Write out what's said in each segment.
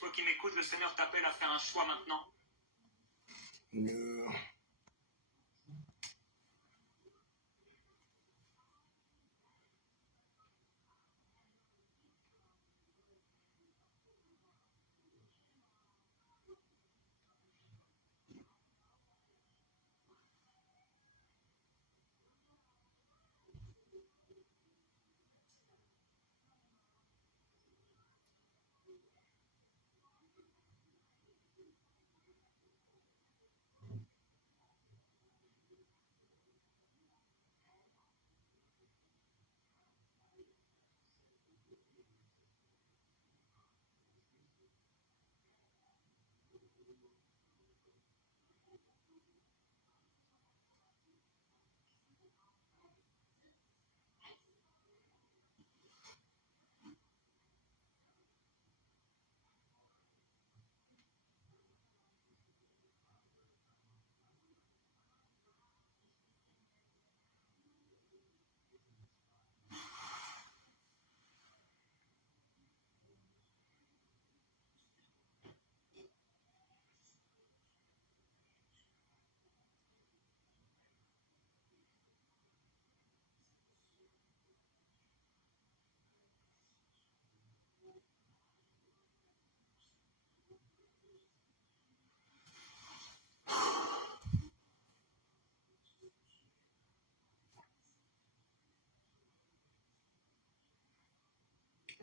Toi qui m'écoutes, le Seigneur t'appelle à faire un choix maintenant.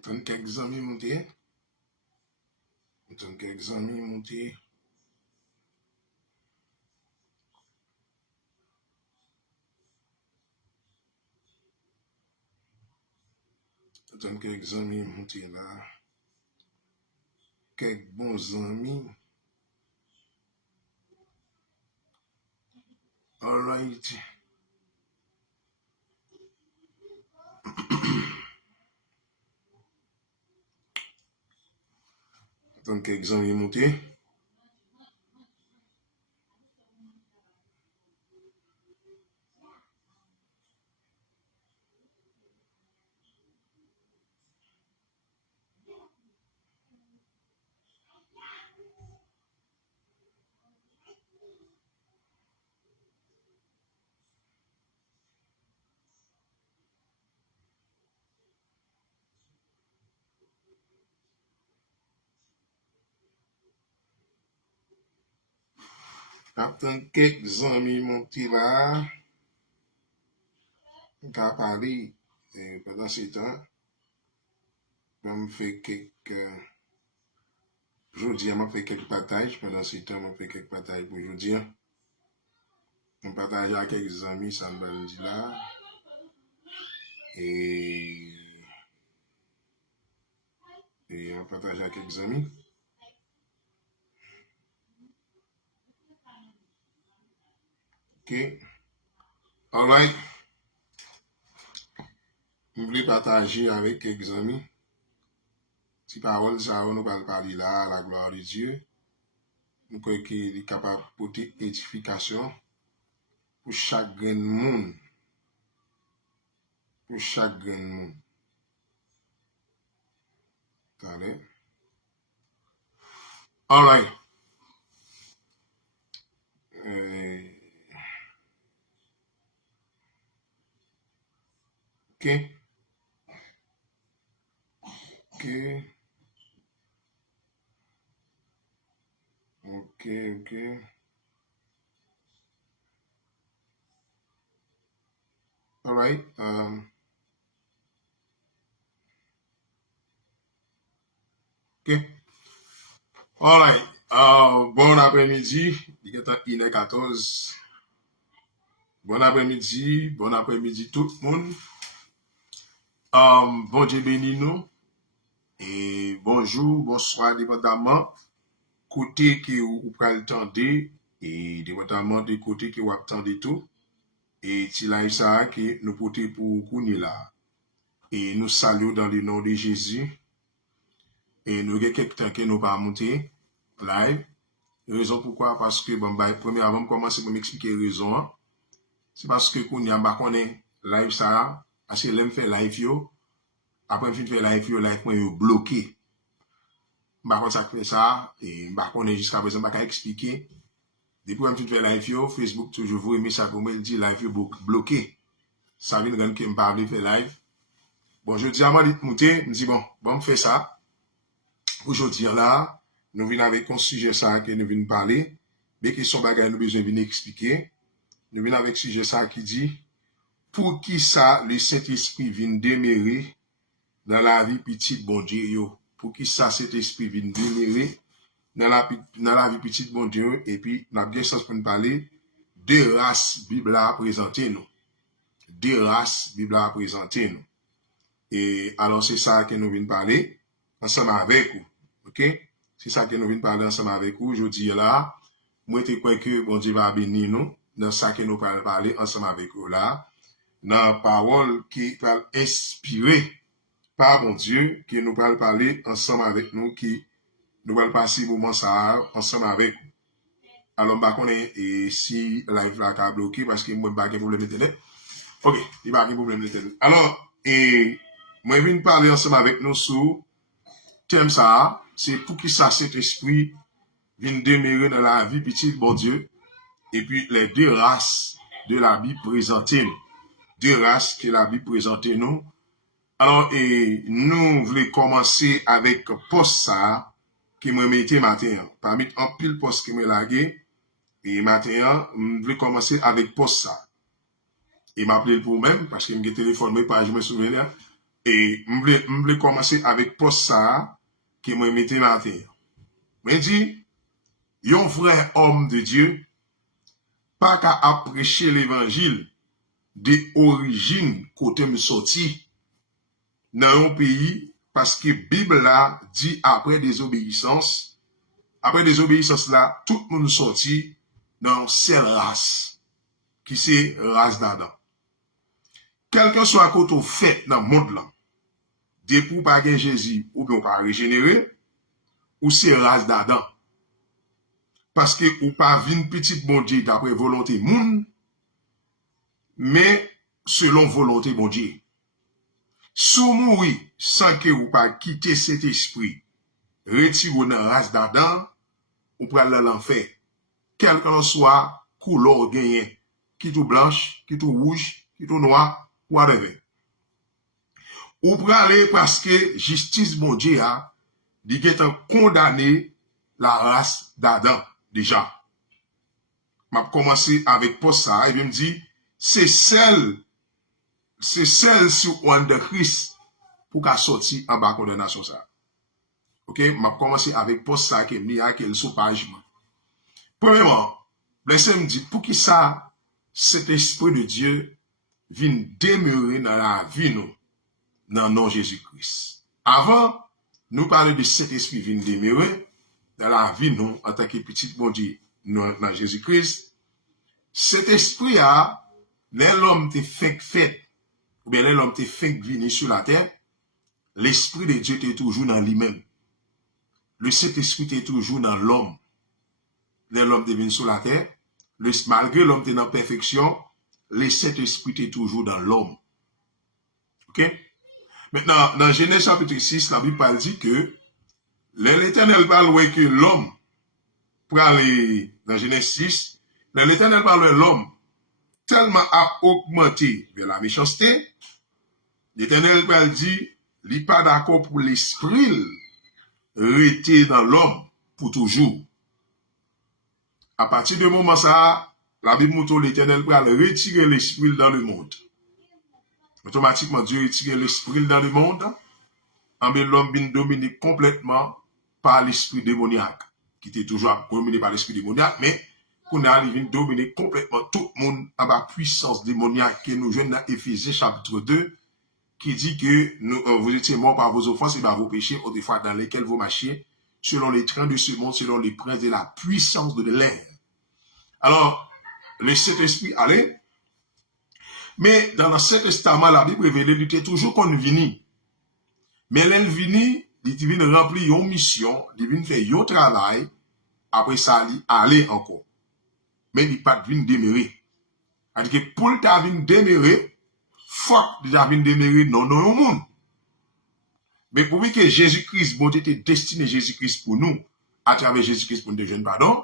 Ton quelques amis montés. Ton quelques amis montés. Ton quelques amis montés là. Quelques bons amis. All right. Ton quelques amis montés. Attends quelques amis montés là. Qu'à Paris. Et pendant ce temps, je me fais quelques. Aujourd'hui, je fait quelques partages. Pendant ce temps, je fait quelques partages pour aujourd'hui. Je partage avec quelques amis, ça me dit là. Et on partage avec quelques amis. Ok. Alright. Je voulais partager avec quelques amis. Si parole, ça, on va parler là, à la gloire de Dieu. Nous croyons qu'il est capable de porter édification pour chaque grand monde. Pour chaque grand monde. Allez. Alright. Ok. Ok. Ok, ok. Alright. Ok. Alright. Bon après-midi. Il est 1h14. Bon après-midi tout le monde. Bon Dieu béni nous. Et bonjour, bonsoir, dépendamment. Côté que vous pouvez attendre et dépendamment de côté que vous attendez tout. Et c'est là ça que nous portons pour vous là. Et nous saluons dans le nom de Jésus. Et nous avons quelques temps que nous pas monter live. Raison pourquoi? Parce que, bon, premier avant de commencer, pour m'expliquer la raison. C'est parce que qu'on y a pas live ça, parce que l'aime fait live yo, après fin fait live yo, live moi yo bloqué. Par contre, ça fait ça, et par contre, jusqu'à présent, je vais expliquer. Depuis que je fais live, Facebook, toujours vous aimez ça pour moi, il dit live bloqué. Ça vient de rendre que je ne pas faire live. Bon, je dis à moi, je me dis, bon, on fait ça. Aujourd'hui, là, nous venons avec un sujet ça que nous venons parler. Des questions bagages, nous besoin de expliquer. Nous venons avec un sujet ça qui dit, pour qui ça, le Saint-Esprit vient demeurer dans la vie petite bon Dieu, pour qui ça, cet esprit vient demeurer dans la vie petite bon Dieu, et puis, nous avons bien sens pour nous parler de races Bible à présenter nous. Deux races Bible à présenter nous. Et alors, c'est ça que nous venons parler ensemble avec vous. Ok? C'est ça que nous venons parler ensemble avec vous. Je dis là, moi, je crois que bon Dieu va bénir nous dans ça que nous allons parler ensemble avec vous là. Dans la parole qui va inspirer par bon Dieu, que nous allons parler ensemble avec nous, qui nous allons passer moment ça ensemble avec vous. Alors, par contre, et si live là a bloqué parce que moi, pas de problème d'internet. Ok, il n'y a pas de problème d'internet. Alors, et moi, je viens parler ensemble avec nous sur thème ça, c'est pour qui ça, cet esprit vient demeurer dans la vie petite, bon Dieu, et puis les deux races de la Bible présentées nous. Deux races que la Bible présentée nous. Alors, et nous voulons commencer avec poste ça, qui m'a metté matin. Parmi un pile poste qui m'a lagué, et matin, je voulais commencer avec poste ça. Et m'appeler pour moi-même, parce que je me téléphone, pas, je me souviens. Et je voulais commencer avec poste ça, qui m'a metté matin. Mais dit, un vrai homme de Dieu, pas qu'à prêcher l'évangile de origine côté me sorti dans un pays, parce que Bible là dit après désobéissance là, tout le monde sorti dans cette race, qui c'est race d'Adam. Quel que soit côté fait dans le monde là, depuis pas gen Jésus ou bien pas régénéré, ou c'est race d'Adam. Parce que ou pas vin petite bon Dieu d'après volonté moun, mais selon volonté bon Dieu. Sou mouri sans que ou pas quitter cet esprit, retiré dans race d'Adam, ou pral dans l'enfer. Quel que soit couleur gagné, qui tout blanche, qui tout rouge, qui tout noir, whatever. Ou pral parce que justice bon Dieu a dit qu'il a condamné la race d'Adam déjà. M'a commencé avec pour ça et puis me dit c'est celle sur one de Christ pour qu'elle sorti en bas condamnation ça. OK, m'a commencé avec pour ça que mi a quel soupage. Premièrement, laissez-moi dire pour qui ça cet esprit de Dieu vient demeurer dans la vie nous dans nom Jésus-Christ. Avant, nous parlons de cet esprit vient demeurer dans la vie nous en tant que petit bon Dieu dans Jésus-Christ. Cet esprit a l'homme te fait ou bien l'homme te fait venir sur la terre, l'esprit de Dieu est toujours dans lui-même. Le Saint-Esprit est toujours dans l'homme. L'homme te vient sur la terre, malgré l'homme est dans perfection, le Saint-Esprit est toujours dans l'homme. OK? Maintenant, dans Genèse chapitre 6, la Bible dit que l'Éternel parle que l'homme, pour aller dans Genèse 6, l'Éternel parle l'homme tellement a augmenté vers la méchanceté, l'Éternel dit, il n'est pas d'accord pour l'esprit rester dans l'homme pour toujours. À partir de moment ça, la Bible montre l'Éternel va retirer l'esprit dans le monde. Automatiquement, Dieu retire l'esprit dans le monde, en bien l'homme vient dominé complètement par l'esprit démoniaque, qui était toujours dominé par l'esprit démoniaque, mais qu'on arrive à dominer complètement tout le monde à la puissance démoniaque que nous jouons dans Éphésiens chapitre 2, qui dit que vous étiez morts par vos offenses et par vos péchés, autrefois dans lesquels vous marchiez, selon les trains de ce monde, selon les princes de la puissance de l'air. Alors, le Saint-Esprit allait, mais dans l'Ancien Testament, la Bible révèle qu'il était toujours qu'on vini. Mais elle vini, il vient remplir une mission, il vient faire un travail, après ça, il allait encore. Mais il n'est pas venu demeurer. C'est-à-dire que pour le temps demeurer, faut que il vient demeurer non au monde. Mais pour lui que Jésus-Christ, bon Dieu, était destiné Jésus-Christ pour nous, à travers Jésus-Christ pour nous devenir pardon,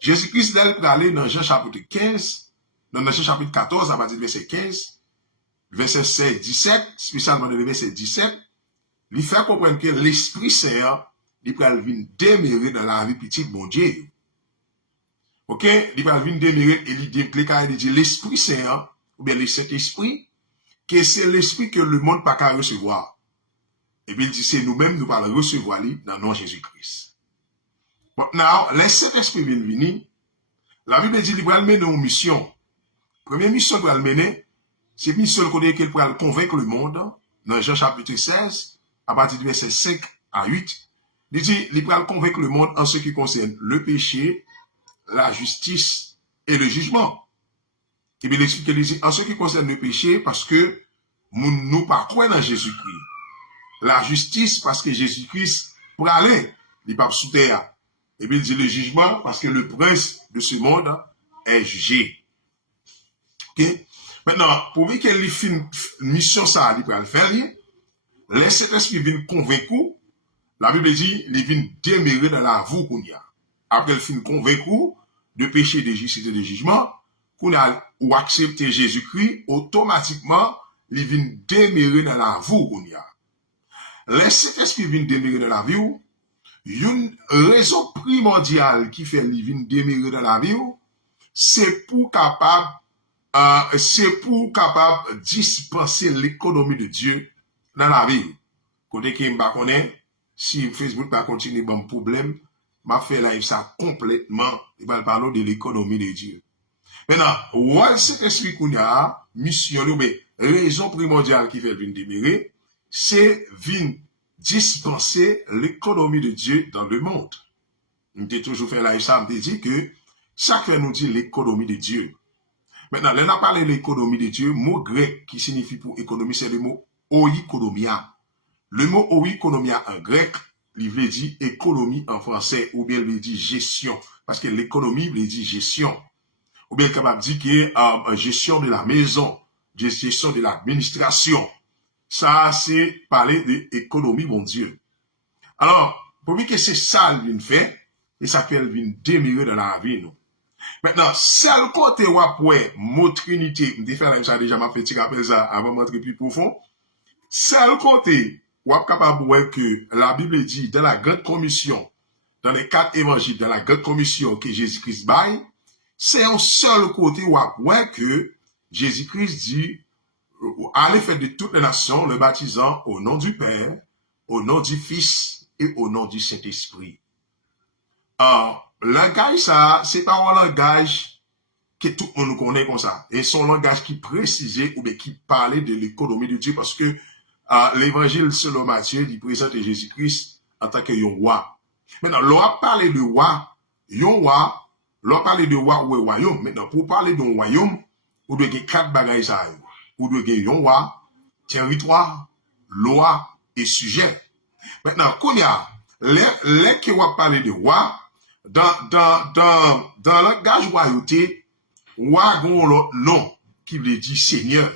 Jésus-Christ, là, il aller dans Jean chapitre 15, dans Jean chapitre 14, à partir du verset 15, verset 16, 17, spécialement le verset 17, il fait comprendre que l'Esprit Saint, il va venir demeurer dans la vie petite, mon Dieu. Ok? Il va venir demeurer et il dit l'Esprit Saint, ou bien le Saint-Esprit, que c'est l'Esprit que le monde n'a pas recevoir. Et puis il dit, c'est nous-mêmes, nous allons recevoir dans le nom de Jésus-Christ. Maintenant, les Saint-Esprit vient venir. La Bible dit, il va mener une mission. Première mission qu'il va mener, c'est une mission qu'il va convaincre le monde, dans Jean chapitre 16, à partir du verset 5 à 8. Il dit, il va convaincre le monde en ce qui concerne le péché, la justice et le jugement. Et bien, il explique, il dit, en ce qui concerne le péché, parce que nous pas croyons dans Jésus-Christ. La justice, parce que Jésus-Christ, pour aller, il pas sous terre. Et puis il dit le jugement, parce que le prince de ce monde est jugé. Ok? Maintenant, pour lui qu'il ait une mission, ça, il va le faire, les Saint-Esprit viennent convaincre, la Bible dit, il vient demeurer dans la vie qu'on y a. Après, il vient convaincre de péché, de justice et de jugement, qu'on a ou accepter Jésus-Christ, automatiquement, il vient demeurer dans la vie qu'on y a. Les Saint-Esprit viennent demeurer dans la vie, une raison primordiale qui fait qu'il vient demeurer dans la vie, c'est pour capable dispenser l'économie de Dieu dans la vie. Côté qui m'a connaît, si Facebook va continuer bon problème, m'a fait live ça complètement, il va parler de l'économie de Dieu. Maintenant, ouais, c'est esprit qu'on a, mission, mais raison primordiale qui fait venir demeurer, c'est venir dispenser l'économie de Dieu dans le monde. On t'a toujours fait live ça, on t'a dit que chaque fois nous dit l'économie de Dieu. Maintenant, on a parlé de l'économie de Dieu, mot grec qui signifie pour économie, c'est le mot oikonomia. Le mot oikonomia en grec, il veut dire économie en français, ou bien il veut dire gestion, parce que l'économie veut dire gestion. Ou bien capable de dire que gestion de la maison, gestion de l'administration. Ça, c'est parler de l'économie, mon Dieu. Alors, pour lui que c'est ça qu'il fait, et ça fait qu'il demeurer dans la vie, nous. Maintenant, c'est le côté où après, mot Trinité, je vais faire ça déjà, m'a fait rappel ça avant d'entrer plus profond. C'est le côté où est capable de voir que la Bible dit dans la Grande Commission, dans les 4 évangiles, dans la Grande Commission que Jésus-Christ baille, c'est un seul côté où est voir que Jésus-Christ dit, allez faire de toutes les nations, le baptisant au nom du Père, au nom du Fils et au nom du Saint-Esprit. Langage, ça, c'est pas un langage que tout le monde connaît comme ça. Et son langage qui précisait ou bien qui parlait de l'économie de Dieu parce que l'évangile selon Matthieu, il présente Jésus-Christ en tant que roi. Maintenant, l'on a parlé de roi, l'on a parlé de roi ou royaume. Maintenant, pour parler d'un royaume, on doit avoir 4 bagages à eux. On doit avoir un roi, territoire, loi et sujet. Maintenant, qu'on y a, les qui vont parler de roi, dans le langage royauté, roi a un nom qui veut dire seigneur.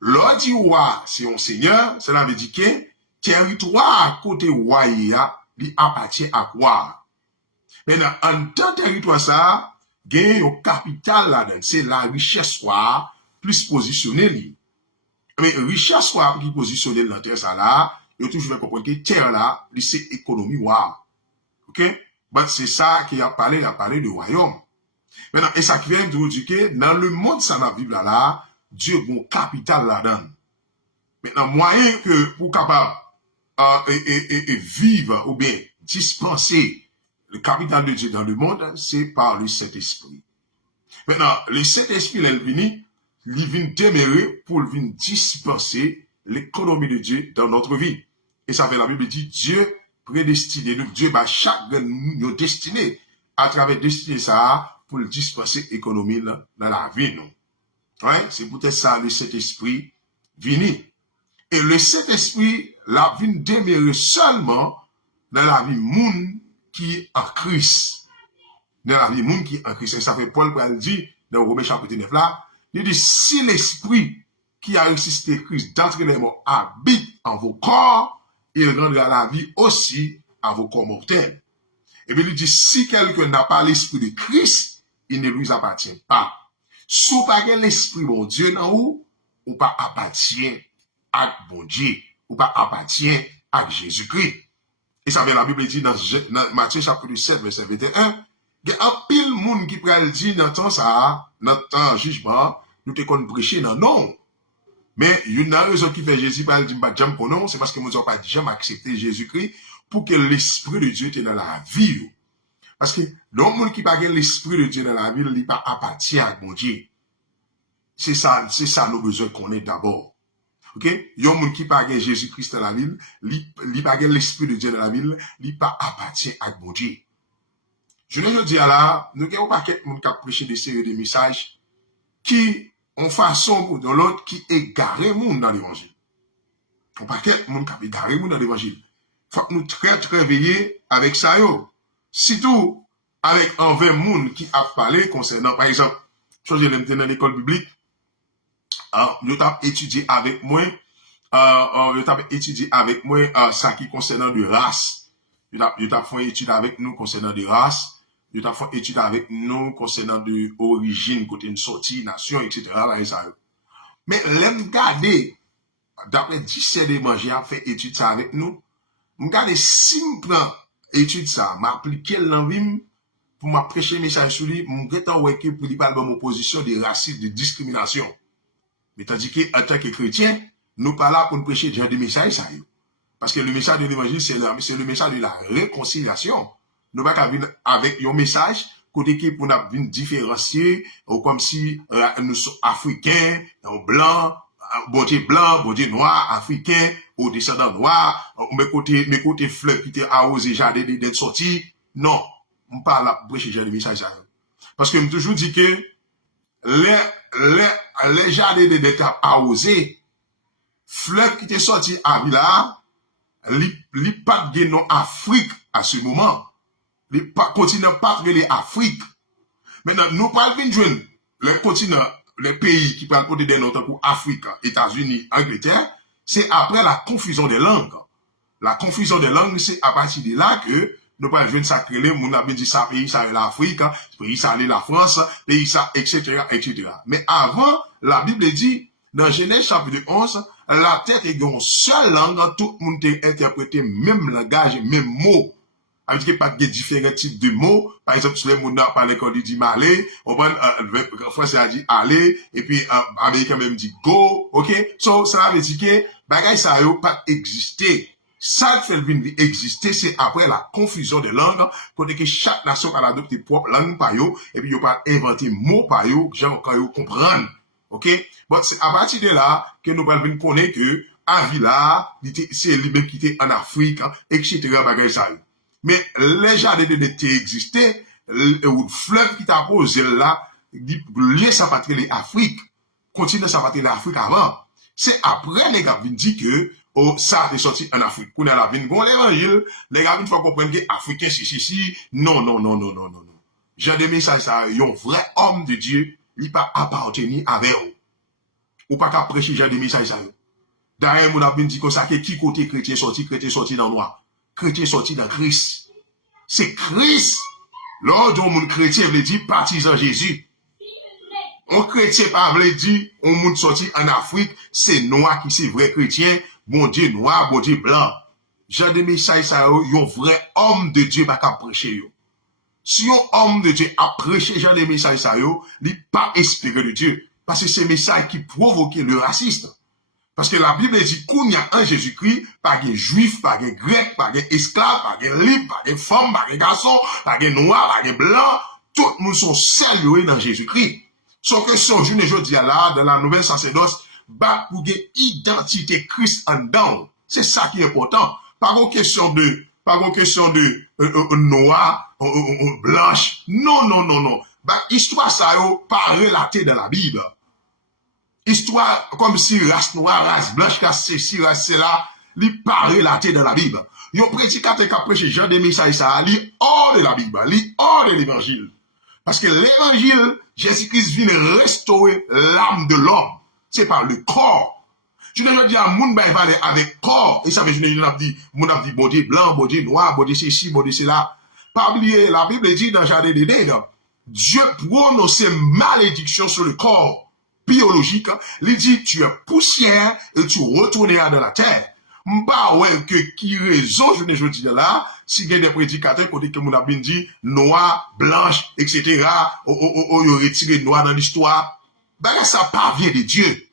L'on dit roi, c'est un seigneur, cela veut dire que territoire côté roi, il appartient à roi. Maintenant, en tant que territoire, ça, il y a un capital là-dedans, c'est la richesse roi, plus positionnée. Mais richesse roi qui est positionnée dans la terre, ça là, il y a toujours comprendre que terre là, c'est économie roi. Ok? Mais c'est ça qui a parlé de royaume. Maintenant, et ça qui vient de dire que dans le monde, ça n'a Bible là, Dieu a un capital là-dedans. Maintenant, moyen que pour capable vivre ou bien dispenser le capital de Dieu dans le monde, c'est par le Saint-Esprit. Maintenant, le Saint-Esprit, il vient demeurer pour venir dispenser l'économie de Dieu dans notre vie. Et ça fait la Bible dit, Dieu prédestiné, donc Dieu va chaque nous destiné à travers destiné ça pour le dispenser l'économie dans la vie. Ouais, c'est peut-être ça le Saint-Esprit vient. Et le Saint-Esprit, la vie demeurer seulement dans la vie monde qui est en Christ. Dans la vie monde qui est en Christ. Et ça fait Paul qui dit dans Romains chapitre 9 là, il dit si l'Esprit qui a ressuscité Christ d'entre les morts habite en vos corps, il rendra la vie aussi à vos corps mortels. Et puis il dit, si quelqu'un n'a pas l'esprit de Christ, il ne lui appartient pas. Si vous n'avez pas l'esprit bon Dieu dans vous, ou pas appartient à bon Dieu, ou pas appartient à Jésus-Christ. Et ça vient la Bible dit dans Matthieu chapitre 7, verset 21, il y a un pile monde qui pourrait le dire dans le temps ça, dans le temps jugement, nous te qu'on prêcher dans non. Mais il y a une raison qui fait Jésus pas le dire pas jamais non, c'est parce que nous n'avons pas jamais accepté Jésus-Christ pour que l'esprit de Dieu était dans la vie. Parce que le monde qui n'a pas l'esprit de Dieu dans la vie, il n'est pas appartient à mon Dieu. C'est ça nos besoins qu'on ait d'abord. Ok? Il y a un monde qui n'a pas Jésus-Christ dans la ville, il n'a pas l'esprit de Dieu dans la ville, il n'est pas appartient à mon Dieu. Je ne dis là, nous n'avons pas quelqu'un qui a prêché des séries de messages qui, en façon ou dans l'autre, qui égarent monde dans l'évangile. On pas quelqu'un qui a égaré monde dans l'évangile. Faut que nous très veiller avec ça, yo. Surtout, avec envers monde qui a parlé concernant, par exemple, je l'ai dans l'école biblique, nous avons étudié avec moi, ça qui concernant de race. Nous avons fait une étude avec nous concernant de race. Nous avons fait une étude avec nous concernant de origine, côté une sortie, nation, etc. Mais l'aime garder, d'après 17 évangéliens, a fait étude ça avec nous. M'garder simple étude ça, m'appliquer l'envie pour m'apprêcher message sur lui, m'gretan ouais que pour lui parler de mon position de racisme, de discrimination. Mais tandis que en tant que chrétien, nous pas là pour nous prêcher genre de message ça. Parce que le message de l'évangile c'est le message de la réconciliation. Nous pas venir avec un message côté qui pour nous différencier comme si nous sommes africains, blancs, bon Dieu blanc, bon Dieu noir, africain, aux descendants noirs, mes côtés fleurs qui étaient arrosés, jardin d'être sortis. Non, on parle là pour prêcher genre de message. Parce que je toujours dis que les jardins d'être arrosés, fleurs qui étaient sortis à Villa, li pas de non Afrique à ce moment. Les continents pas de l'Afrique. Maintenant, nous parlons de jeunes, les continents, les pays qui parlent de nos temps pour Afrique, États-Unis, Angleterre, c'est après la confusion des langues. La confusion des langues, c'est à partir de là que nous parlons de jeunes sacrés, mon avait dit ça, pays ça l'Afrique, pays ça la France, pays ça, etc., etc. Mais avant, la Bible dit, dans Genèse chapitre 11, la terre est une seule langue, tout le monde a interprété même langage, même mot. Avec qu'il n'y a pas de différents types de mots. Par exemple, sur les mots n'a pas l'école dit aller, le français a dit aller, et puis américain même dit go, ok? So, cela veut dire que, bagay ça n'a pas existé. Ça qui fait venir exister, c'est après la confusion des langues, pour que chaque nation a adopté propre langue par yo, et puis yo pas inventer mots par yo, gens quand yo comprendre. Ok? Bon, c'est à partir de là, que nous allons connaître que, Avila, c'est lui-même qui était en Afrique, etc., bagay ça. Mais les jardins de l'été existaient, le fleuve qui t'a posé là, laisse apatrer l'Afrique, continue à apatrer l'Afrique avant. C'est après les gars qui disent que, ça est sorti en Afrique. Pour la vie, bon, l'évangile, les gars, il faut comprendre que Africain, si, non. Jean de message, ça, un vrai homme de Dieu, il pas appartenir avec eux. Ou pas qu'à prêcher Jean de message, ça. D'ailleurs, mon avis dit comme ça, que qui côté chrétien sorti dans le noir. Chrétien sorti dans Christ. C'est Christ. Lors d'un monde chrétien veut dire partisan Jésus. Un chrétien pas veut dire un monde sorti en Afrique, c'est noir qui c'est vrai chrétien, bon Dieu noir, bon Dieu blanc. Jean de Messiah ça un vrai homme de Dieu pas qu'à prêcher yo. Si un homme de Dieu a prêché Jean de Messiah ça yo, il pas espéré de Dieu parce que c'est message qui provoque le racisme. Parce que la Bible dit qu'il y a un Jésus-Christ, pas de juif, pas de grec, pas d'esclave, pas de libre, pas de femme, pas de garçon, pas de noir, pas de blanc. Tout le monde sont salués dans Jésus-Christ. Sauf que son journée aujourd'hui là, dans la nouvelle sacerdoce, bat pour une identité Christ en dedans. C'est ça qui est important. Pas une question de noir, blanche. Non. Bah, histoire ça yo pas relatée dans la Bible. Histoire comme si race noire, race blanche, race ceci, race cela, li pas relaté dans la Bible. Yon prédicateur qui a prêché Jean de Messiah ça, li hors de la Bible, li hors de l'évangile. Parce que l'évangile, Jésus-Christ vient restaurer l'âme de l'homme. C'est par le corps. Je ne dis à moun ba parler avec corps. Et ça veut dire, moun a dit, bon Dieu blanc, bon Dieu noir, bon Dieu c'est ici, bon Dieu c'est là. Pas oublier, la Bible dit dans Jardin d'Éden, Dieu prononce malédiction sur le corps biologique. Il dit, tu es poussière et tu retourneras dans la terre. M'ba ouais que qui raison, je ne dis là, si il y a des prédicateurs qui disent que moun a bien dit, noir, blanche, etc., ou retiré noir dans l'histoire. Ben ça pas vient de Dieu.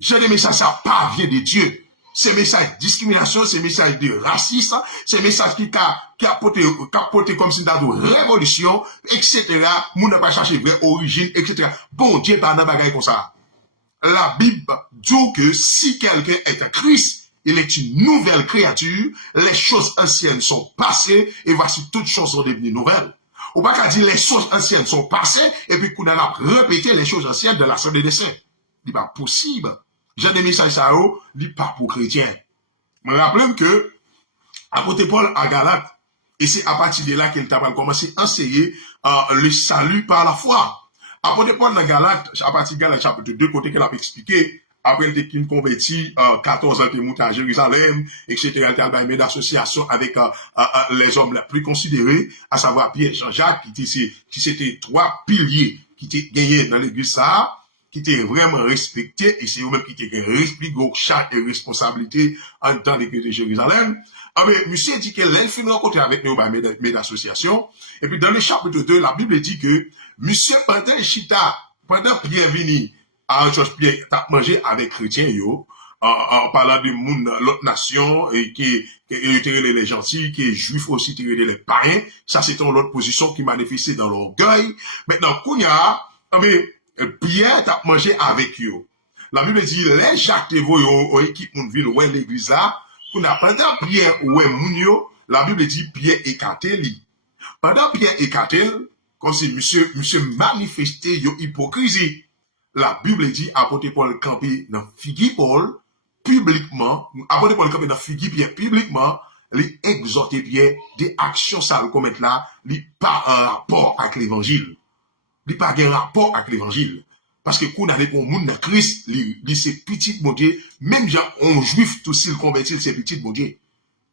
J'ai des messages, ça pas vient de Dieu. C'est message de discrimination, c'est message de racisme, c'est message qui a porté comme si dans une révolution, etc. Moun n'a pas cherché vraie origine, etc. Bon Dieu, pas dans bagaille comme ça. La Bible dit que si quelqu'un est un Christ, il est une nouvelle créature, les choses anciennes sont passées, et voici toutes choses sont devenues nouvelles. Ou pas qu'à dire les choses anciennes sont passées, et puis qu'on a répété les choses anciennes de la sorte des saints. C'est pas possible. J'ai des messages ça, n'est pas pour chrétiens. Je me rappelle que, apôtre Paul à Galate, et c'est à partir de là qu'il a commencé à enseigner le salut par la foi. Apôtre Paul dans Galate, à partir de Galate chapitre 2, côté qu'il a expliqué, après il a converti 14 ans, il est monté à Jérusalem, etc. Il a mis d'association avec les hommes les plus considérés, à savoir Pierre, Jean-Jacques, qui c'était 3 piliers qui étaient gagnés dans l'église ça, qui était vraiment respecté, et c'est eux-mêmes qui étaient respectés, gros charge et responsabilité en temps de l'église de Jérusalem. Ah, mais, monsieur dit que l'enfant rencontré avec nous, mes d'association, et puis dans le chapitre 2, la Bible dit que, monsieur, pendant Pierre vini, à Georges Pierre, t'as mangé avec chrétiens, en parlant de monde, l'autre nation, et qui était les gentils, qui est juif aussi, qui était les païens, ça c'était l'autre position qui manifestait dans l'orgueil. Maintenant, Kounia, ah, mais, Pierre t'a mangé avec eux. La Bible dit, les Jacques te voient au équipe moun ville, ouais, l'église là, pendant Pierre, ouais, mounio, la Bible dit, Pierre écarté li. Pendant Pierre écarté, comme si monsieur manifesté yo hypocrisie. La Bible dit, apôtre Paul campé dans figi Paul, publiquement, apôtre Paul campé dans figi Pierre, publiquement, li exhorté Pierre, des actions sales commettre là, li pas un rapport avec l'évangile. Il n'y a pas de rapport avec l'évangile. Parce que quand on a des gens dans Christ, il c'est petit bon Dieu, même gens on juif tout s'il convertit, c'est petit bon Dieu.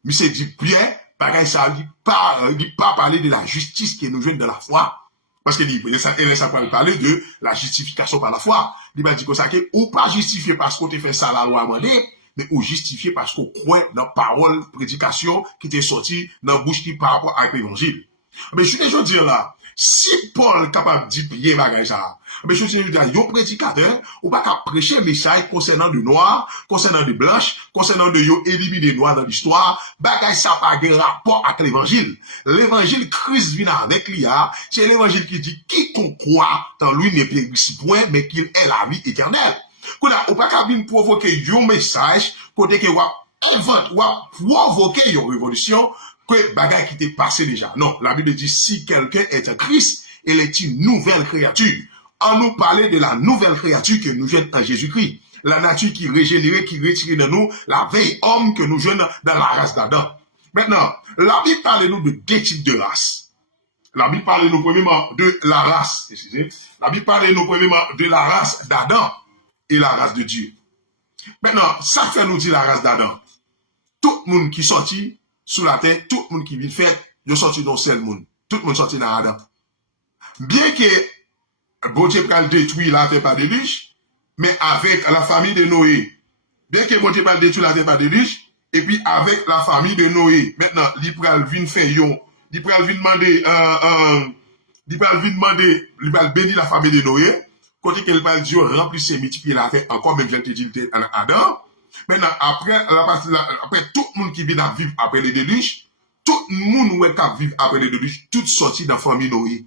Mais c'est dit Pierre, pareil ça, il pas parler de la justice qui nous vient de la foi. Parce que ça peut parler de la justification par la foi. Il va dire comme ça que ou pas justifié parce qu'on te fait ça la loi a demandé, mais ou justifié parce qu'on croit dans la parole, prédication qui t'est sortie dans la bouche qui par rapport à l'évangile. Mais je suis déjà dire là, si Paul est capable de dire bien bagay ça, mais je suis dire, yon prédicateur, ou pas qu'à prêcher message concernant de noir, concernant de blanche, concernant de yon éliminer noirs dans l'histoire, bagay ça pas de rapport avec l'évangile. L'évangile Christ vient avec lui, c'est l'évangile qui dit quiconque croit dans lui n'est pas point, mais qu'il est la vie éternelle. Ou pas qu'à venir provoquer yon message, côté que ou provoquer yon révolution, que bagay qui t'est passé déjà. Non, la Bible dit, si quelqu'un est un Christ, il est une nouvelle créature. On nous parlait de la nouvelle créature que nous jeunes en Jésus-Christ. La nature qui régénère, qui retire de nous la veille homme que nous jeunes dans la race d'Adam. Maintenant, la Bible parle de nous de deux types de races. La Bible parle de nous premièrement de la race, excusez. La Bible parle de nous premièrement de la race d'Adam et la race de Dieu. Maintenant, ça fait nous dire la race d'Adam. Tout le monde qui sortit sous la terre, tout le monde qui vit fait, il sorti dans seul monde. Tout le monde sorti dans Adam. Bien que bon Dieu va détruire la terre par des riches, mais avec la famille de Noé. Bien que bon Dieu va détruire la terre par des riches, et puis avec la famille de Noé. Maintenant, il va venir faire yon. Il va venir demander, il va bénir la famille de Noé. Côté qu'elle va dire, remplissez, multiplier la terre encore, même j'ai dit Adam. Maintenant, après tout le monde qui vit à vivre après les déluges, tout le monde qui vit après les déluges, tout sorti dans la famille de Noé.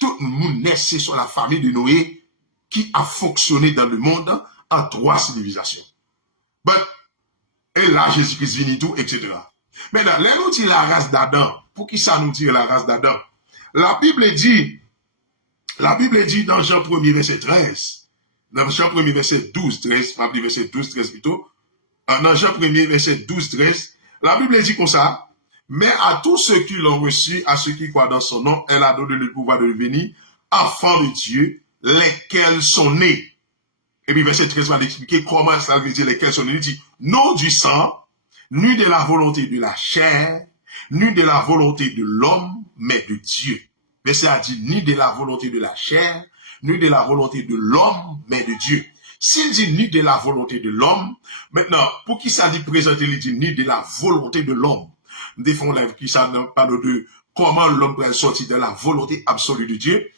Tout le monde naît sur la famille de Noé qui a fonctionné dans le monde en 3 civilisations. Et là, Jésus-Christ vient tout, etc. Maintenant, là, nous dit la race d'Adam. Pour qui ça nous dit la race d'Adam? La Bible dit dans Jean 1er, verset 13, dans Jean 1er, verset 12, 13, pas verset 12, 13 plutôt, dans Jean 1er, verset 12, 13, la Bible dit comme ça, mais à tous ceux qui l'ont reçu, à ceux qui croient dans son nom, elle a donné le pouvoir de devenir enfants de Dieu, lesquels sont nés. Et puis verset 13 va l'expliquer comment ça veut dire lesquels sont. Il dit, non du sang, ni de la volonté de la chair, ni de la volonté de l'homme, mais de Dieu. Verset a dit, ni de la volonté de la chair, ni de la volonté de l'homme, mais de Dieu. S'il dit ni de la volonté de l'homme, maintenant, pour qui ça dit présenter, il dit ni de la volonté de l'homme. Nous défendons la qui ça parle de comment l'homme peut sortir de la volonté absolue de Dieu.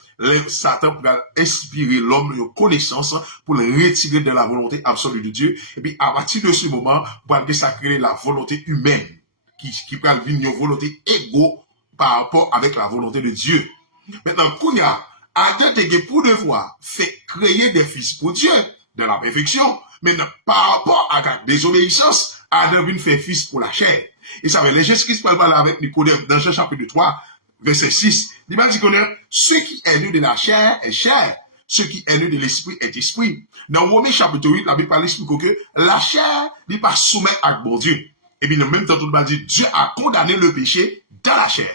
Satan va inspirer l'homme de connaissance pour le retirer de la volonté absolue de Dieu. Et puis, à partir de ce moment, pour créer la volonté humaine, qui peut venir une volonté égaux par rapport avec la volonté de Dieu. Maintenant, Kounia, Adam a pour devoir fait créer des fils pour Dieu, dans la perfection. Maintenant, par rapport à la désobéissance, Adam vient faire fils pour la chair. Et ça veut dire, Jésus-Christ parle avec Nicodème dans Jean chapitre 3, verset 6. Il va dire que ce qui est né de la chair est chair. Ce qui est né de l'esprit est esprit. Dans Romains chapitre 8, la Bible parle que la chair n'est pas soumise à bon Dieu. Et puis, en même temps, tout le monde dit, Dieu a condamné le péché dans la chair.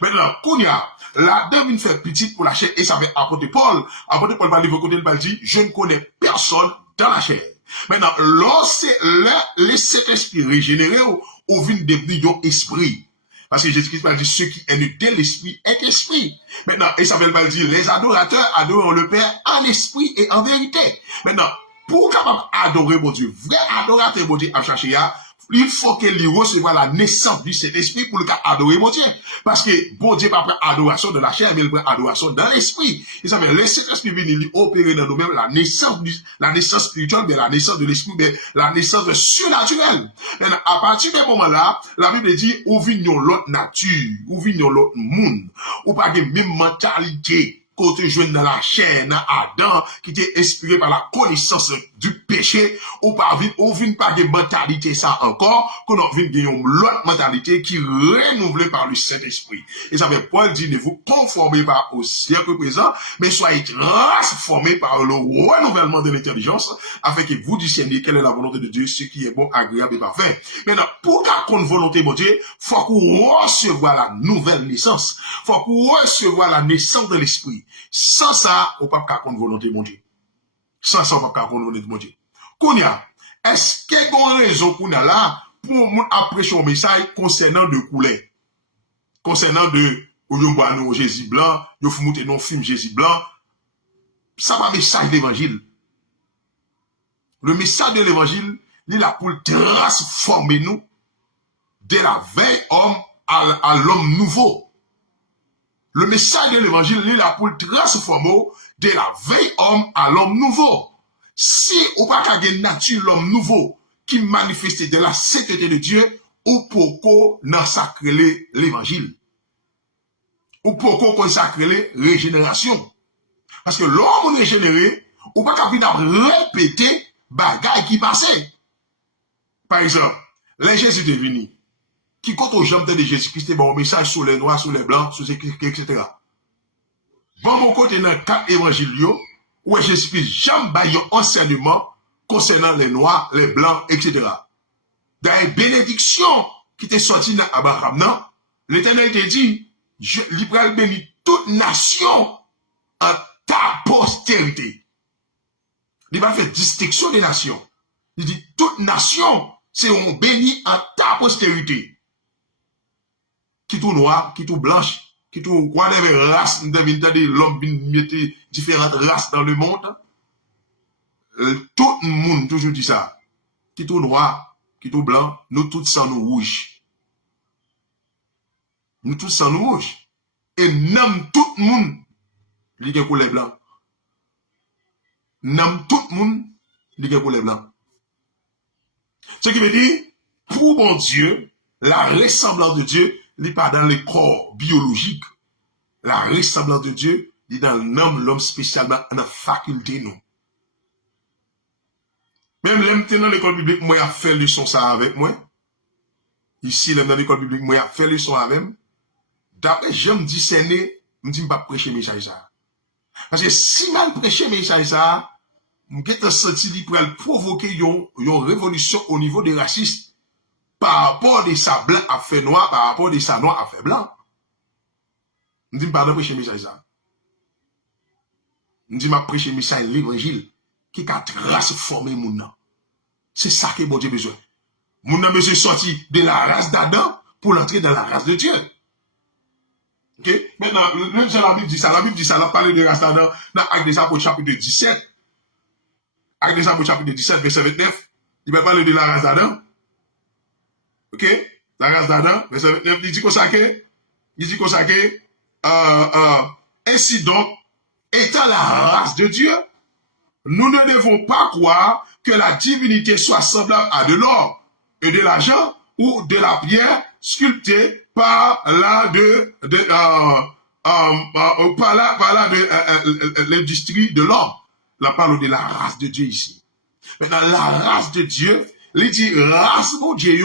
Maintenant, Kounia, la dame fait petite pour la chair, et ça fait apôtre Paul. Apôtre Paul va dire, il va dire, je ne connais personne dans la chair. Maintenant, lorsque les sept esprits régénérés, ou viennent devenir esprit. Parce que Jésus-Christ va dire, ce qui est né de l'esprit est esprit. Maintenant, et ça veut dire, les adorateurs adorent le Père en esprit et en vérité. Maintenant, pour capable adorer mon Dieu, vrai adorateur mon Dieu à chercher, il faut qu'il recevoir la naissance du Saint-Esprit pour le cas adorer mon Dieu. Parce que bon Dieu pas prendre adoration de la chair, mais il prend adoration dans l'esprit. Il s'appelle le Saint-Esprit venir opérer dans nous-mêmes la naissance spirituelle, mais la naissance de l'esprit, mais la naissance de surnaturel. Et à partir de ce moment-là, la Bible dit, ou vignon l'autre nature, ou vignon l'autre monde, ou pas de même mentalité. Côté jeune dans la chair, dans Adam, qui était inspiré par la connaissance du péché, ou pas de mentalité ça encore, qu'on a vu une l'autre mentalité qui est renouvelée par le Saint-Esprit. Et ça veut Paul dit, ne vous conformez pas au siècle présent, mais soyez transformés par le renouvellement de l'intelligence, afin que vous discerniez quelle est la volonté de Dieu, ce qui est bon, agréable et parfait. Maintenant, pour qu'on ait une volonté, mon Dieu, faut qu'on recevoir la nouvelle naissance. Faut qu'on recevoir la naissance de l'Esprit. Sans ça, on ne peut pas avoir une volonté, mon Dieu. Sans ça, on ne peut pas avoir une volonté, mon Dieu. Kounia, est-ce qu'il y a une raison qu'on a là pour apprécier un message concernant de couleurs? Concernant de, ou Jésus blanc, ou fumouté non film Jésus blanc. Ça va message de l'évangile. Le message de l'évangile, il est là pour transformer nous de la veille homme à l'homme nouveau. Le message de l'évangile, il est là pour transformer de la veille homme à l'homme nouveau. Si ou pas qu'à une nature l'homme nouveau qui manifeste de la sainteté de Dieu, ou pourquoi n'en sacrer l'évangile. Ou pourquoi consacrer les régénération. Parce que l'homme régénéré, ou pas qu'à venir répéter bagaille qui passait. Par exemple, les Jésus est venu. Qui compte aux jambes de Jésus-Christ, bon message sur les noirs, sur les blancs, sur les etc. Bon, mon côté dans 4 évangiles, où Jésus-Christ jamais baillé un enseignement concernant les noirs, les blancs, etc. Dans une bénédiction qui était sortie dans Abraham, non? L'Éternel te dit, il va bénir toute nation en ta postérité. Il va faire distinction des nations. Il dit, toute nation, c'est on bénit en ta postérité. Qui tout noir, qui tout blanche, qui tout whatever race, l'homme mettait différentes races dans le monde. Tout le monde toujours dit ça. Qui tout noir, qui tout blanc, nous tous sans nous rouges. Nous tous sans nous rouges. Et nomme tout le monde, il y a pour les blancs. Nomme tout le monde, il y a pour les blancs. Ce qui veut dire, pour mon Dieu, la ressemblance de Dieu, il n'est pas dans le corps biologique. La ressemblance de Dieu, il est dans l'homme spécialement dans la faculté, nous. Même l'homme dans l'école biblique, moi, il a fait leçon ça avec moi. Ici, dans l'école biblique, moi, il a fait leçon avec moi. D'après, je me discerner, je me dis, je ne vais pas prêcher le message ça. Parce que si mal prêcher le message ça, je me senti qu'il pourrait provoquer une révolution au niveau des racistes. Par rapport de sa blanc à fait noir, par rapport de sa noir à fait blanc. Je dis, pardon, prêcher le message ça. Je dis, je prêcher le message l'évangile. qui a transformé moun nan. C'est ça que bon Dieu besoin. Moun nan besoin sorti de la race d'Adam pour l'entrer dans la race de Dieu. Ok? Maintenant, même si la Bible dit ça, la parle de race d'Adam dans Actes des Apôtres chapitre 17. Actes des Apôtres chapitre 17, verset 29. Il va parler de la race d'Adam. Ok? La race d'Adam, verset 29, il dit comme ça que, ainsi donc, étant la race de Dieu, nous ne devons pas croire que la divinité soit semblable à de l'or et de l'argent ou de la pierre sculptée par là de l'industrie de l'homme. La parole de la race de Dieu ici. Maintenant, la race de Dieu, il dit race mon Dieu,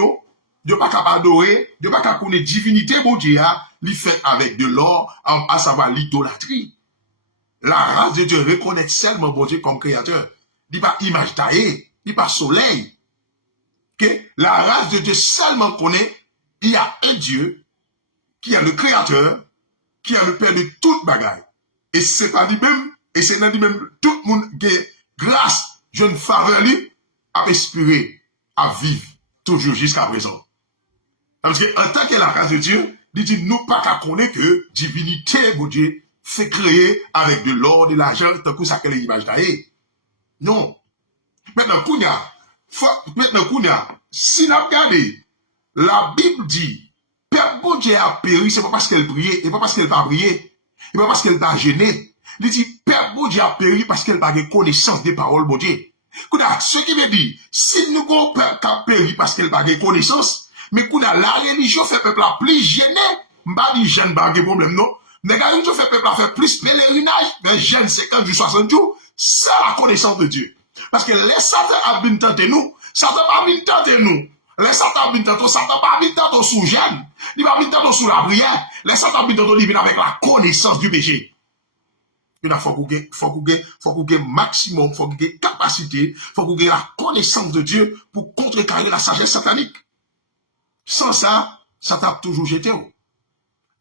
Dieu pas capable d'adorer, Dieu pas capable connaître divinité mon Dieu, il fait avec de l'or, à savoir l'idolâtrie. La race de Dieu reconnaît seulement mon Dieu comme créateur. Il pas image taillée, il pas soleil. Okay? La race de Dieu seulement connaît, il y a un Dieu qui est le créateur, qui est le père de toute bagaille. Et c'est pas lui-même, et c'est dans lui-même tout le monde qui est grâce, jeune faveur lui, à respirer, à vivre, toujours jusqu'à présent. Parce que en tant que la race de Dieu, il dit nous pas qu'à connaître que divinité, mon Dieu, fait créer avec de l'or, de l'argent, tant que ça que l'image taillée. Non. Maintenant, si nous regardons, la Bible dit, Père bon Dieu a péri, c'est pas parce qu'elle priait, et pas parce qu'elle pas prié, et pas parce qu'elle pas gêné. Il dit, Père bon Dieu a péri parce qu'elle pas de connaissance des paroles bon Dieu. Ce qui veut dire, si nous avons peur qu'a péri parce qu'elle pas de connaissance, mais la religion fait peuple à plus gêné, m'ba dit jeune pas de problème, non. Mais la religion fait peuple à faire plus pèlerinage, mais jeune 50 jours, 60 jours, c'est la connaissance de Dieu. Parce que les Satan a bien tenté nous, Satan pas bien tenté nous. Les Satan a bien tenté, Satan pas bien tenté sous jeune, il va bien tenté sous la prière. Les Satan a bien tenté, il vient avec la connaissance du péché. Il faut qu'on ait maximum, faut qu'on ait capacité, faut qu'on ait la connaissance de Dieu pour contrecarrer la sagesse satanique. Sans ça, ça t'a toujours jeté.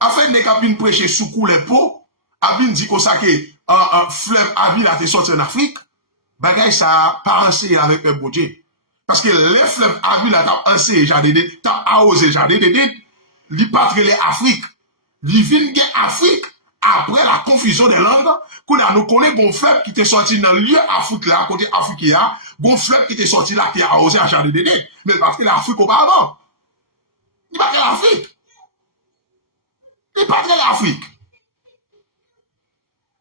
Afin de capin prêcher sous coup les pots, Abin dit qu'on sait que un fleuve Avil a été sorti en Afrique, bagay ça pas enseigné avec un bon Dieu. Parce que les fleuves Avil a enseigné jardin, t'as arrosé jardin, li patre les Afrique. Li vin gen Afrique après la confusion des langues, qu'on a nous connaît bon fleuve qui était sorti dans le lieu Afrique là, côté Afrique là, bon fleuve qui était sorti là qui a arrosé à jardin, mais parce que l'Afrique auparavant. Il pas l'Afrique. Il pas l'Afrique.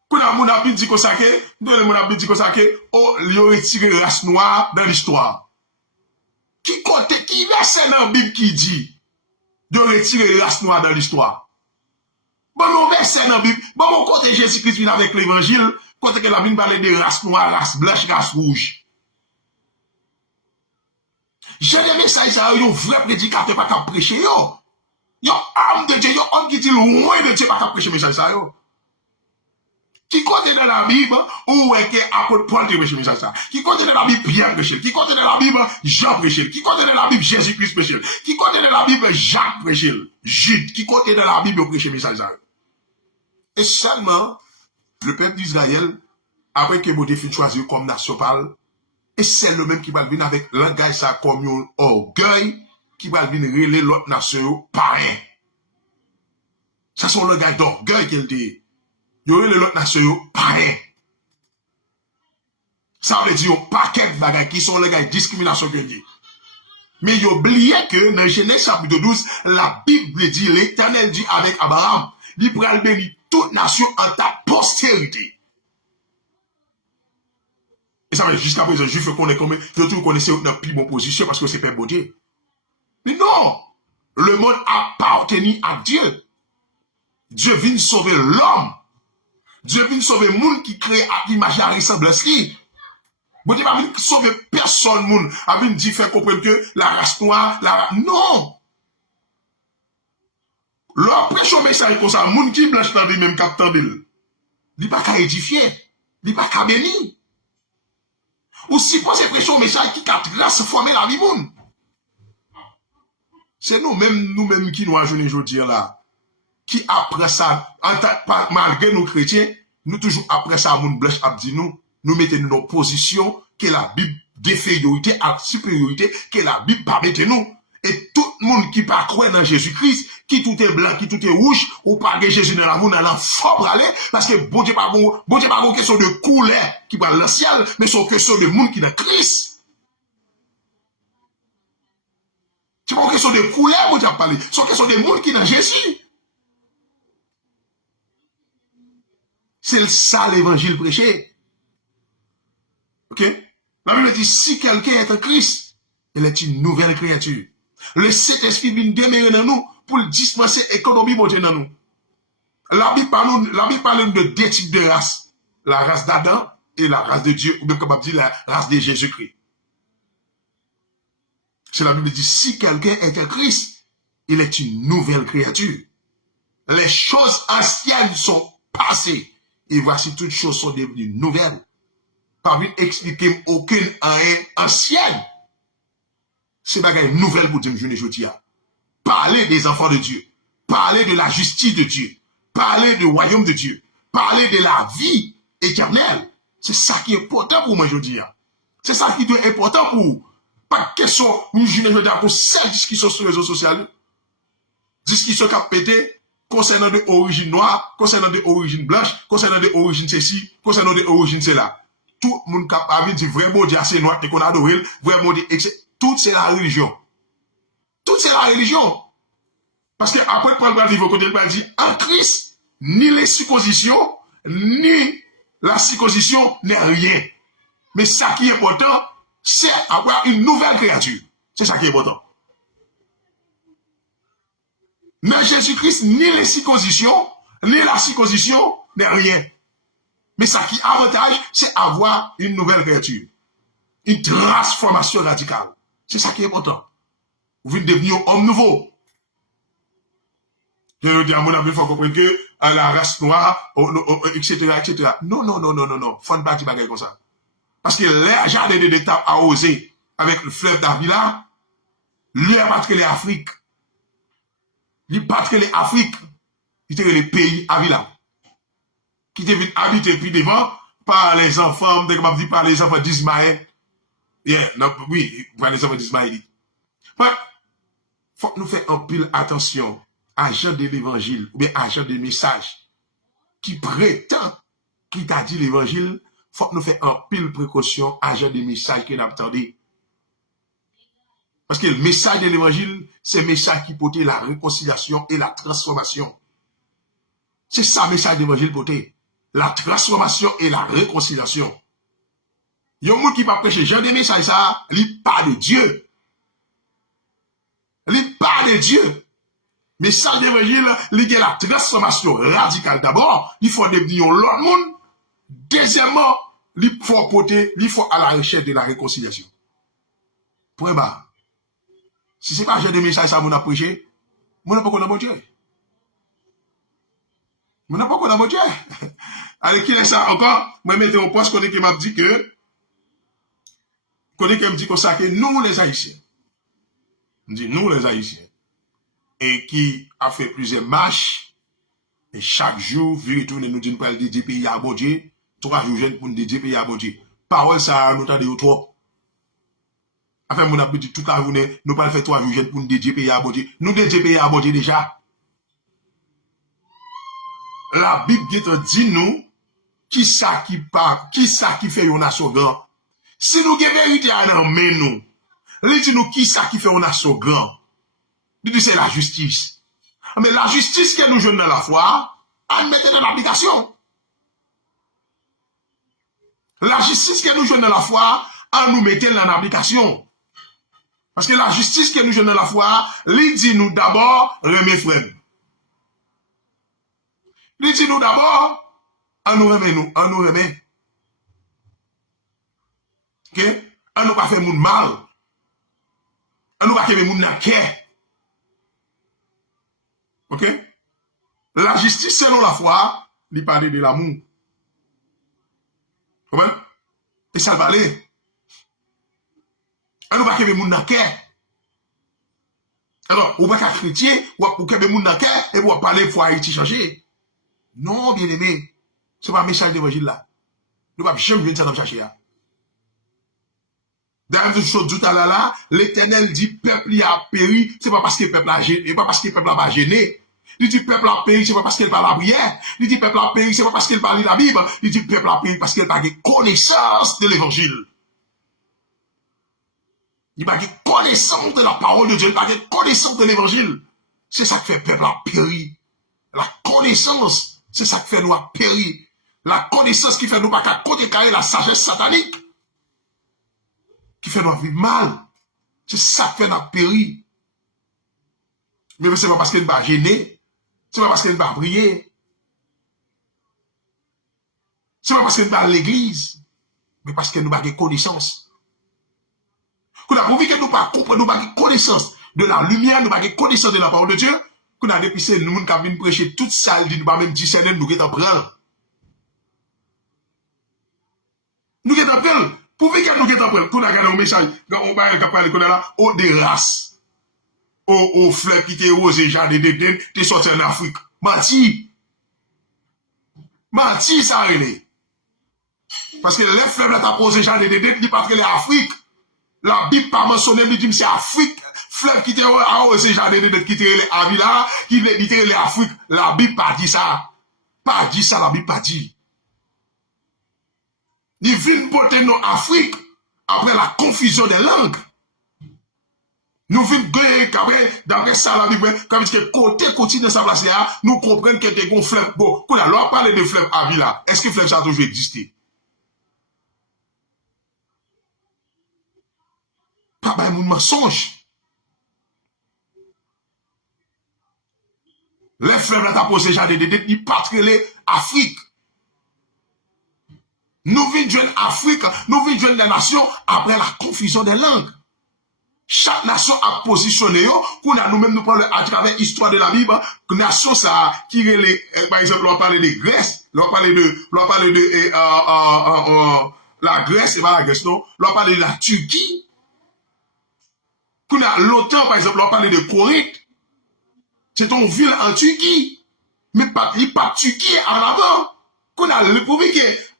Quand on a dit qu'on s'ake, oh, il a retiré la race noire dans l'histoire. Qui verset dans la Bible qui dit de retirer la race noire dans l'histoire? Bon, mon verset dans la Bible, bon, mon côté Jésus-Christ vient avec l'évangile, côté que la Bible parle de race noire, race blanche, race rouge. J'ai des messages à un vrai prédicateur pas qu'à prêcher, yo. Yo, âme de Dieu, yo, homme qui dit loin de Dieu pas qu'à prêcher message ça, yo. Qui côté dans la Bible, ou est que apôtre Paul te prêche message ça? Qui côté dans la Bible Pierre prêche? Qui côté dans la Bible Jean prêche? Qui côté dans la Bible Jésus-Christ prêche? Qui côté dans la Bible Jacques prêche? Jude, qui côté dans la Bible prêche message ça? Et seulement, le peuple d'Israël, après que Dieu fait choisir comme nation parle, et c'est le même qui va venir avec langage ça comme un orgueil, qui va venir relayer l'autre nation pareil. Ça sont le langage d'orgueil qu'elle dit. Il y aurait l'autre nation pareil. Ça veut dire un paquet de bagages qui sont les gars de discrimination que dit. Mais il oublie que dans Genèse chapitre 12, la Bible dit, l'Éternel dit avec Abraham, il pourra bénir toute nation en ta postérité. Et ça veut dire jusqu'à présent, juif connaît comme tout le connaissait dans plus bonne position parce que c'est pas bon Dieu. Mais non, le monde appartenait à Dieu. Dieu vient sauver l'homme. Dieu vient sauver le monde qui crée à l'image et à ressemblance. Bon Dieu va venir sauver personne, monde. A venir dire faire comprendre que la race noire, non. Leur prêche au message comme ça, le monde qui blanche dans le même capteur d'elle. Il n'est pas qu'à édifier. Il n'est pas qu'à bénir. Ou si quoi c'est prêche au message qui a transformé la vie monde. C'est nous-mêmes qui nous ajoutent aujourd'hui là. Qui après ça, malgré nous chrétiens, nous toujours après ça, moun blanche a dit nous nous mettons nos positions que la Bible d'infériorité à supériorité que la Bible pas mettre nous. Et tout le monde qui pas croire dans Jésus-Christ, qui tout est blanc, qui tout est rouge, ou pas que Jésus dans la vie, dans l'enfant pour aller, parce que bon Dieu pas une question de couleur qui parle dans le ciel, mais c'est une question de monde qui est dans Christ. C'est pas une question de couleur, bon Dieu pas parlé, c'est une question de monde qui est dans Jésus. C'est ça l'évangile prêché. Ok? La Bible dit, si quelqu'un est en Christ, il est une nouvelle créature. Le Saint-Esprit vient demeurer dans nous pour dispenser l'économie monter dans nous. La Bible parle de deux types de races. La race d'Adam et la race de Dieu, ou bien comme on dit, la race de Jésus-Christ. C'est la Bible dit, si quelqu'un est en Christ, il est une nouvelle créature. Les choses anciennes sont passées. Et voici toutes choses sont devenues nouvelles. Pas vu expliquer aucune ancienne. C'est pas une nouvelle pour dire je ne dis pas. Parler des enfants de Dieu. Parler de la justice de Dieu. Parler du royaume de Dieu. Parler de la vie éternelle. C'est ça qui est important pour moi aujourd'hui. C'est ça qui est important pour pas question nous je ne dis pas pour cette discussion sur les réseaux sociaux. Discussion qui a pété concernant des origines noires, concernant des origines blanches, concernant des origines ceci, concernant des origines cela. Tout le monde capable de dire vraiment dire c'est noir et qu'on adore, vraiment dire tout c'est la religion. Tout c'est la religion. Parce que après Paul va dire côté il dit en Christ ni les circoncisions ni la circoncision n'est rien. Mais ça qui est important, c'est avoir une nouvelle créature. C'est ça qui est important. Mais Jésus-Christ, ni les circoncisions, ni la circoncision n'est rien. Mais ça qui avantage, c'est avoir une nouvelle créature. Une transformation radicale. C'est ça qui est important. Vous venez devenir un homme nouveau. Je veux dire, à mon avis, il faut comprendre que la race noire, etc., etc. Non. Faut ne pas dire bagaille comme ça. Parce que les jardins de l'État a osé avec le fleuve d'Avila, lui a battu l'Afrique. Lui battu l'Afrique. Il était les pays Avila. Qui étaient habités puis devant par les enfants, par les enfants d'Ismaël. Oui, par les enfants d'Ismaël. Mais, faut que nous fassions un pile attention à gens de l'évangile, ou bien à gens de message, qui prétend, qui t'a dit l'évangile, faut que nous fassions un pile précaution à gens de message qui n'attendait. Parce que le message de l'évangile, c'est le message qui portait la réconciliation et la transformation. C'est ça le message de l'évangile porté. La transformation et la réconciliation. Il y a un monde qui va prêcher genre de message, ça, il parle de Dieu. Il parle de Dieu. Mais ça, l'évangile, il y a la transformation radicale. D'abord, il faut devenir l'autre monde. Deuxièmement, il faut porter, il faut à la recherche de la réconciliation. Point barre. Si ce n'est pas genre de message, ça, mon a prêché, mon n'a pas connu mon Dieu. Mon n'a pas connu mon Dieu. Allez, qui est ça encore? Moi, mettez au poste, qui m'a dit que, me dit comme ça, que nous, les Haïtiens, on dit nous, les Haïtiens, et qui a fait plusieurs marches, et chaque jour, vu retourner, nous dit, nous des pays à Dieu, 3 jours jeunes pour nous dire pays à Dieu. Parole, ça, nous t'en dit trop. Enfin, mon appétit toute la journée, nous pas faire 3 jours jeunes pour nous dédier pays à Dieu. Nous dédier pays à Dieu déjà. La Bible dit nous, qui ça qui fait une nation grand. Si nous avons vérité à nous, nous, dit nous qui ça qui fait une nation grand. Il dit c'est la justice. Mais la justice que nous jouons dans la foi, elle mettait dans l'application. La justice que nous jouons dans la foi, elle nous mettait dans l'application. Parce que la justice que nous jouons dans la foi, il dit nous d'abord, remet frère. Il dit nous d'abord, on nous remet. Ok? On nous pas fait moun mal. On nous pas fait moun nan kè. Ok? La justice selon la foi, il parle de l'amour. Comment? Et ça va aller. On nous pas fait moun nan kè. Alors, ou pas qu'à chrétien, ou que moun nan kè, et ou parler foi Haïti changer. Non, bien aimé. Ce n'est pas un message d'évangile là. Nous ne pouvons jamais venir ça chercher. D'ailleurs, tout à l'heure là, l'Éternel dit peuple y a péri, c'est pas parce que le peuple a gêné, pas parce que le peuple a pas gêné. Il dit peuple a péri, c'est pas parce qu'il parle la prière. Il dit peuple a péri, c'est pas parce qu'il parle la Bible. Il dit peuple a péri parce qu'il n'a pas de connaissance de l'évangile. Il n'a pas de connaissance de la parole de Dieu, il n'a pas de connaissance de l'évangile. C'est ça qui fait peuple a péri. La connaissance, c'est ça qui fait nous a péri. La connaissance qui fait nous pas qu'à côté carré la sagesse satanique. Qui fait nous vivre mal. C'est ça qui fait nous péri. Mais c'est pas parce qu'il n'est pas gêné. C'est pas parce qu'il n'est pas prier. C'est pas parce qu'il n'est pas à l'église. Mais parce que nous n'avons pas de connaissance. Qu'on a envie que nous pas comprendre, nous n'avons pas de connaissance de la lumière, nous n'avons pas de connaissance de la parole de Dieu. Qu'on a dépissé nous qui avons prêcher toute ça, nous pas même discerner, nous qui t'en prenons. Nous qui t'en prenons. Pour que nous qui t'en prenons, qu'on a regardé un message, on va aller qu'on a là, au des races. Au fleuve qui était rosé, jardin d'Éden, t'es sorti en Afrique. Menti, ça relève. Parce que les fleuves là, t'as posé jardin d'Éden, il dit pas que les Afrique. La Bible pas mentionné, il dit c'est Afrique. Fleuve qui était rosé, jardin d'Éden, qui était les Avila, qui était les Afrique. La Bible pas dit ça. Pas dit ça, la Bible pas dit. Il vient porter nos Afrique après la confusion des langues. Nous vivons après, d'après ça, la Bible, comme que côté continue de sa place là, nous comprenons qu'il y a des fleuves. Bon, quand on a parlé de fleuves Avila, est-ce que fleuve ça a toujours existé? Pas un mensonge. Les fleuves là, t'as posé jardin de détenus, pas les Afrique. Nous vivons jeune Afrique, nous vivons jeune des nations après la confusion des langues. Chaque nation a positionné, qu'on a nous-mêmes nous parlons à travers l'histoire de la Bible, que nation ça, qui par exemple, on parle de Grèce, on parle de la Grèce, et pas la Grèce, non, on parle de la Turquie, qu'on a longtemps, par exemple, on parle de Corinthe, c'est une ville en Turquie, mais pas Turquie en avant, qu'on a le prouvé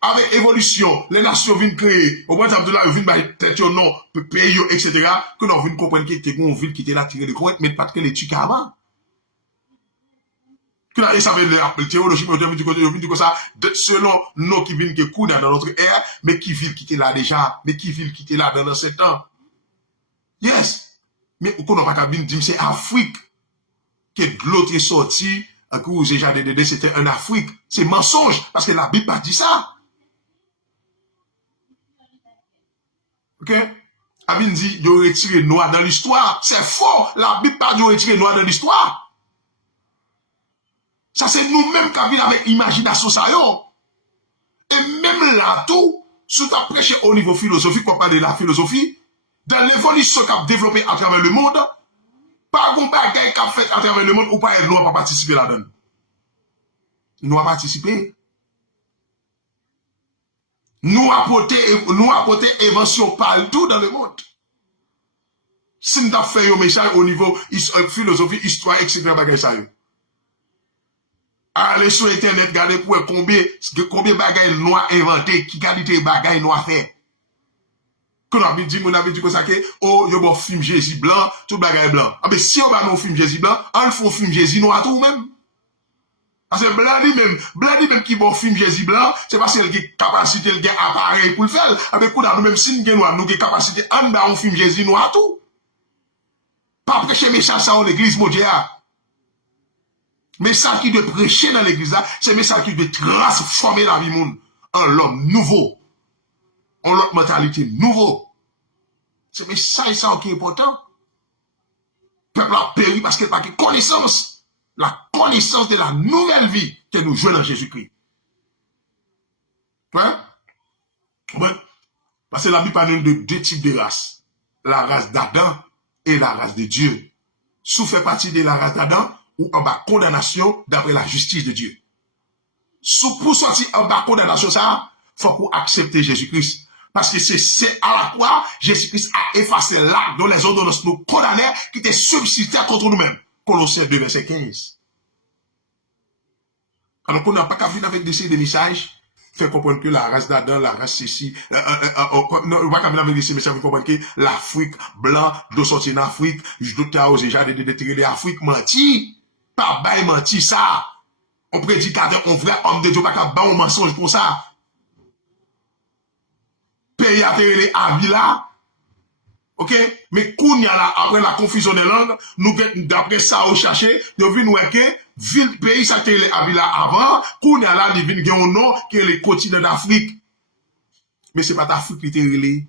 avec évolution, les nations viennent créer, au moins, Abdullah, viennent mettre au nom, pays, etc., que nous viennent comprendre qu'il y a une ville qui était là, tirée de Corinthe, mais pas que les Turcs avant. Que là, ça veut la théologie, mais on dit comme ça, selon nous qui viennent qui coulent dans notre ère, mais qui ville qui était là déjà, mais qui ville qui était là dans nos 7 ans. Yes. Mais qu'on n'a pas qu'à dire, c'est Afrique, que l'autre est sorti, à cause des jardins de c'était en Afrique. C'est mensonge, parce que la Bible pas dit ça. Ok? Avin dit, il a retiré noir dans l'histoire. C'est faux. La Bible pas dit retiré noir dans l'histoire. Ça, c'est nous-mêmes qui avons avec imagination ça yo. Et même là, tout, si tu as prêché au niveau philosophique, qu'on parle de la philosophie, dans l'évolution qu'a développé à travers le monde, pas bon bagage qu'a fait à travers le monde, ou pas, nous pas participer là-dedans. Nous avons participé. Nous apporter invention partout dans le monde. Si nous avons fait un message au niveau philosophie, histoire, etc., bagage ça yo. Allez sur Internet, regardez pour combien de bagages noirs inventés, qui qualité de bagages noirs fait. Qu'on a dit comme ça que, oh, yo bon film Jésus blanc, tout bagage blanc. Ah, mais si on va non film Jésus blanc, on fait film Jésus noir tout même. Parce que blanc même qui bon film Jésus blanc, c'est parce qu'il a capacité, il a appareil pour le faire. Avec coup, nous même si nous avons capacité, on va un film Jésus noir tout. Pas prêcher message ça en l'église mondiale. Message qui doit prêcher dans l'église là, c'est message qui doit transformer la vie monde en l'homme nouveau. En l'autre mentalité nouveau. C'est message ça qui est important. Le peuple a péri parce qu'il n'a pas de connaissance. La connaissance de la nouvelle vie que nous jouons dans Jésus-Christ. Ouais? Ouais. Parce que la Bible parle de deux types de races. La race d'Adam et la race de Dieu. Si vous faites partie de la race d'Adam, ou en bas condamnation d'après la justice de Dieu. Si pour sortir en bas condamnation, ça, faut qu'on accepte Jésus-Christ. Parce que c'est à la croix, Jésus-Christ a effacé l'acte dont les ordonnances nous condamnaient, qui étaient substitués contre nous-mêmes. Colossiens 2, verset 15. Alors qu'on n'a pas qu'à venir avec des messages fait comprendre que la race d'Adam, la race ceci, non, on va quand même laisser, mais ça veut comprendre que l'Afrique, blanc, de sortir en Afrique, je doute à oser, j'ai de détruire l'Afrique, menti, pas bail menti, ça. On prédicateur, on vrai homme de Dieu, pas qu'à un mensonge pour ça. Pays à les Avila, ok? Mais Kounia là, après la confusion des langues, nous, d'après ça, on cherchait, nous venons voir que, ville pays, ça les Avila avant, Kounia là, ils viennent gagner un nom, qui est les continents d'Afrique. Mais c'est pas d'Afrique qui était relé.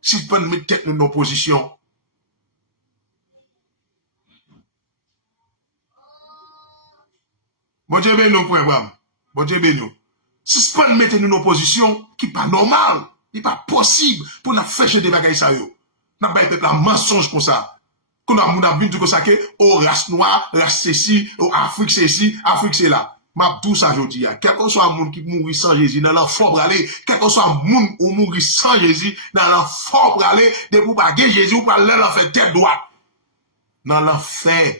Si tu peux mettre tête dans nos positions. Bon Dieu, ben nous, point, bon Dieu, ben nous. Si tu peux mettre dans nos positions, qui n'est pas normal, qui n'est pas possible, pour nous faire des bagages ça, yo. N'a pas été un mensonge comme ça. Qu'on a moun vu tout comme ça que oh race noire, race ceci, oh Afrique ceci, Afrique c'est là. M'a tout ça jodi a. Quel que soit moun qui mourit sans Jésus dans l'enfer pour aller, quel que soit moun ou mourir sans Jésus dans l'enfer pour aller, de pour pas Jésus ou pour aller l'enfer tête droite. Dans l'enfer.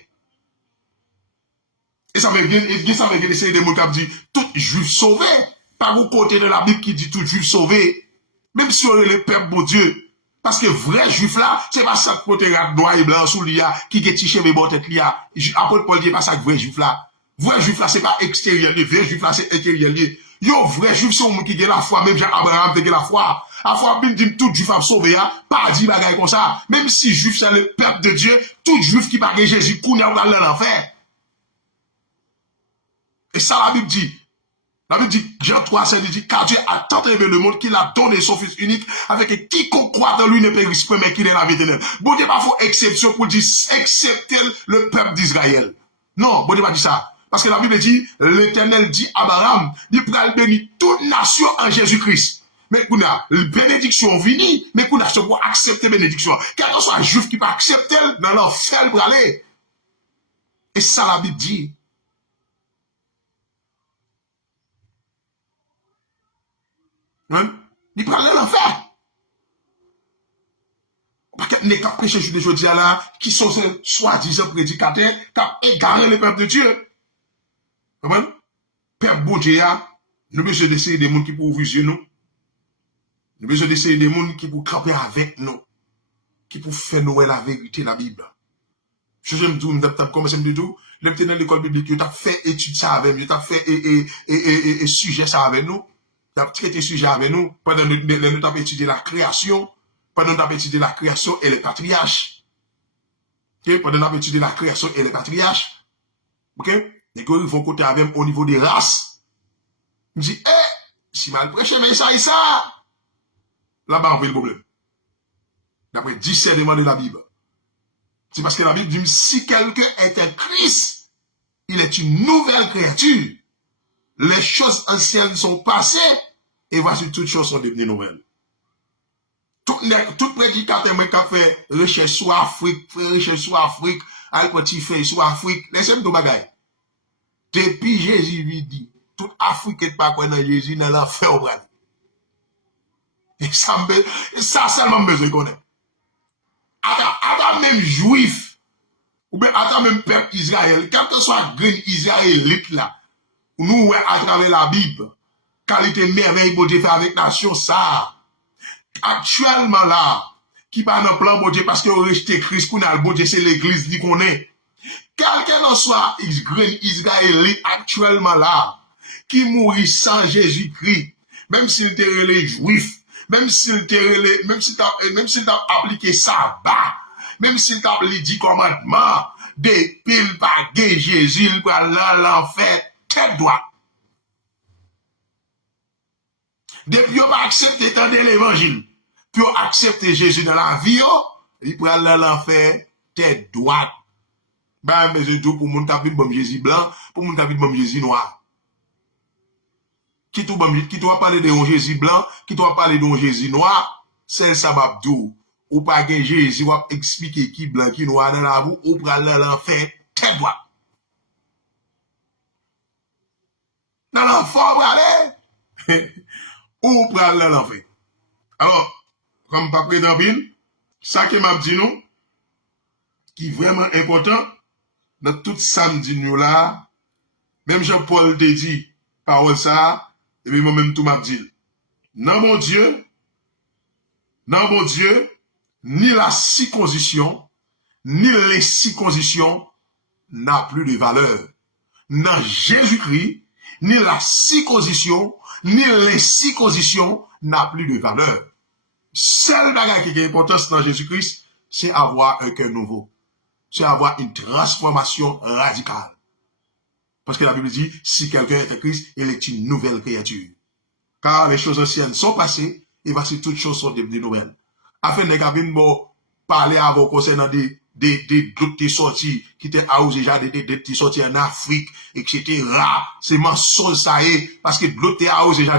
Et ça veut dire ça veut dire c'est des moun qui dit tout juif sauvé. Pas au côté de la Bible qui dit tout juif sauvé. Même si on est le peuple bon Dieu. Parce que vrai juif là, c'est pas ça côté noir et blanc sous l'IA qui est tiché mes bottes tête l'IA. Apôtre Paul dit pas ça vrai juif là. Vrai juif là c'est pas extérieur, vrai juif là c'est intérieur. Yo vrai juif c'est un qui a la foi, même Jean Abraham qui a la foi. La foi Bible dit tout juif a sauvé pas dit bagaille comme ça. Même si juif c'est le peuple de Dieu, tout juif qui pas Jésus kounya va dans l'enfer. Et ça la Bible dit. La Bible dit, Jean 3, c'est dit, car Dieu a tant aimé le monde qu'il a donné son Fils unique, avec quiconque croit dans lui ne périsse pas, mais qu'il est la vie éternelle. Bon Dieu, pas faut exception pour dire, excepter le peuple d'Israël. Non, bon Dieu pas dit ça. Parce que la Bible dit, l'Éternel dit à Abraham, il pourra bénir toute nation en Jésus-Christ. Mais qu'on a, la bénédiction vini, mais qu'on a ce pour accepter bénédiction. Quel que soit un juif qui peut accepter, dans leur fer pour aller. Et ça, la Bible dit. Il parle de l'enfer. Parce que les cas prêchés de aujourd'hui là, qui sont soi-disant prédicateurs, qui ont égaré le peuple de Dieu. Comment? Peuple bon Dieu, nous avons besoin d'essayer des gens qui pour visionner nous. Nous avons besoin d'essayer des gens qui pour camper avec nous. Qui pour faire nous la vérité de la Bible. Je me dis, comme je me dis, le petit dans l'école biblique, il a fait étude ça avec nous, il a fait sujet ça avec nous. Il a traité sujet avec nous pendant que nous avons étudié la création, pendant que nous avons étudié la création et les patriarches. Okay? Pendant que nous avons étudié la création et les patriarches. Ok? Et que ils vont côté avec au niveau des races. Je me dis, si mal prêché, mais ça et ça. Là-bas, on fait le problème. D'après discernement de la Bible. C'est parce que la Bible dit, si quelqu'un est un Christ, il est une nouvelle créature. Les choses anciennes sont passées et voici toutes choses sont devenues nouvelles. Tout prédicateur qui a fait recherche sur Afrique, al petit fait sur Afrique, laissez-moi tout bagaille. Depuis Jésus dit, toute Afrique n'est pas quoi dans Jésus, dans l'enfer au bras. Et ça seulement besoin de connaître. Attends même juif, ou bien attends même peuple Israël, quel que soit grain israélite là, nous, à travers la Bible, qualité merveille, bon Dieu fait avec nation, ça. Actuellement, là, qui va dans le plan, bon Dieu, parce que vous rejetez Christ, pour nous, bon Dieu, c'est l'église qui connaît. Quelqu'un en soit israélite, actuellement, là, qui mourit sans Jésus-Christ, même s'il était relé juif, même s'il t'a appliqué ça bas, même s'il t'a appliqué 10 commandements, des piles baguettes, Jésus, il va l'enfer. Tête droite. Depuis qu'on va accepter l'évangile, puis on accepte Jésus dans la vie, il peut aller à l'enfer, tête droite. Ben, mais c'est tout pour mon tapis de Jésus blanc, pour mon tapis de Jésus noir. Qui doit parler de Jésus blanc, qui doit parler de Jésus noir, c'est ça m'a dit. Ou pas que Jésus va expliquer qui blanc, qui noir dans la boue, ou pour aller à l'enfer, tête droite. Dans l'enfer, allez, ou pour aller dans l'enfer. Alors, comme pas près dans ville, ça qui m'a dit nous, qui est vraiment important, dans tout samedi nous là, même Jean-Paul te dit, parole ça, Et puis moi-même tout m'a dit, non mon Dieu, ni la circoncision, ni les circoncisions n'a plus de valeur. Dans Jésus-Christ, ni la circoncision, ni les circoncisions n'a plus de valeur. Seul bagage qui a importance dans Jésus-Christ, c'est avoir un cœur nouveau. C'est avoir une transformation radicale. Parce que la Bible dit, si quelqu'un est en Christ, il est une nouvelle créature. Car les choses anciennes sont passées, et voici toutes choses sont devenues nouvelles. Afin de Gavin parler à vous concernant des d'autres qui sortis, qui étaient à déjà des qui sortis en Afrique, etc. C'est mensonge ça est, parce que d'autres qui à déjà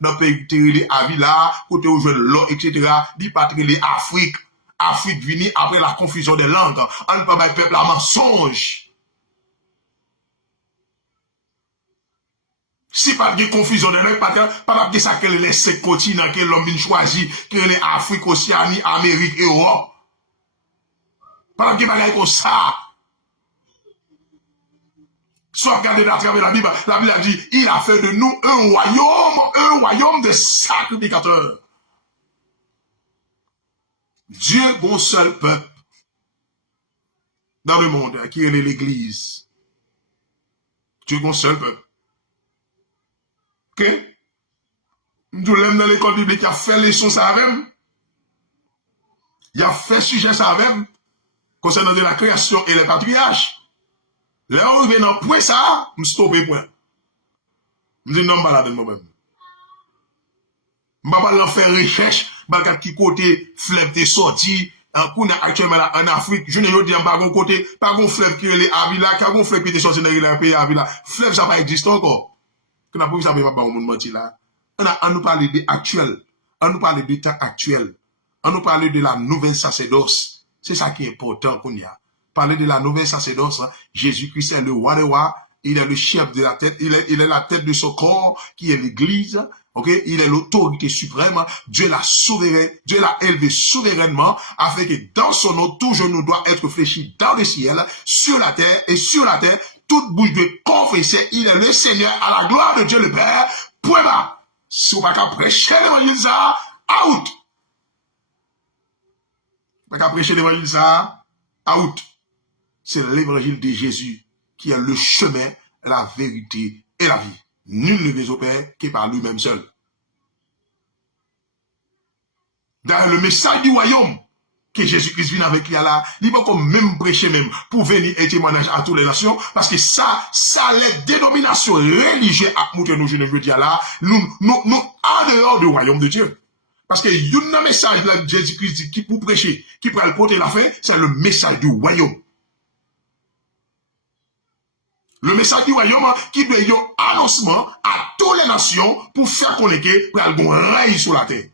dans le pays qui Avila, côté où je l'eau, etc. Dit pas Afrique. Afrique vini après la confusion des langues. On ne peut pas peuple à mensonge. Si pas de confusion de langue, pas de ça que les 5 continents que l'homme choisi, que les Afrique, Océanie, Amérique et Europe. Pas de bagaille comme ça. Soit regardez à travers la Bible a dit, il a fait de nous un royaume de sacrificateurs. Dieu, bon seul peuple dans le monde, qui est l'Église. Dieu, bon seul peuple. Ok? Nous l'aime dans l'école biblique, il a fait leçon ça même. Il a fait sujet ça même. Concernant de la création et le patriarche. Là, on revient dans le point ça, je stoppe le point. Je dis non, balade moi-même. Je ne vais pas faire recherche, bagat qui côté fleuve est sorti, actuellement en Afrique, je ne dis pas bon côté, pas bon fleuve qui est Avila, pas bon fleuve qui est sorti dans le pays Avila. Fleuve, ça va exister encore. Que n'a pas vu ça, pas bon mentir là. On nous parle de actuel, on nous parle du temps actuel, on nous parle de la nouvelle sacerdoce. C'est ça qui est important qu'on y a. Parler de la nouvelle sacerdoce, hein. Jésus-Christ est le roi des rois, il est le chef de la tête, il est la tête de son corps, qui est l'église, ok? Il est l'autorité suprême, Dieu l'a élevé souverainement, afin que dans son nom, tout genou doit être fléchi dans le ciel, sur la terre, et sur la terre, toute bouche doit confesser, il est le Seigneur, à la gloire de Dieu le Père, point bas. Si on va pas prêcher l'évangile ça, out! Pas qu'à prêcher l'évangile ça, out. C'est l'évangile de Jésus qui est le chemin, la vérité et la vie. Nul ne vient au Père que par lui-même seul. Dans le message du royaume que Jésus-Christ vient avec lui là, il va comme même prêcher même pour venir et témoigner à toutes les nations, parce que ça les dénominations religieuses à nous, je ne veux dire là, nous en dehors du royaume de Dieu. Parce que il y a un message là de Jésus-Christ qui pour prêcher, qui pour porter la fin, c'est le message du royaume. Le message du royaume qui doit y avoir un annoncement à toutes les nations pour faire connaître pour avoir un règne sur la terre.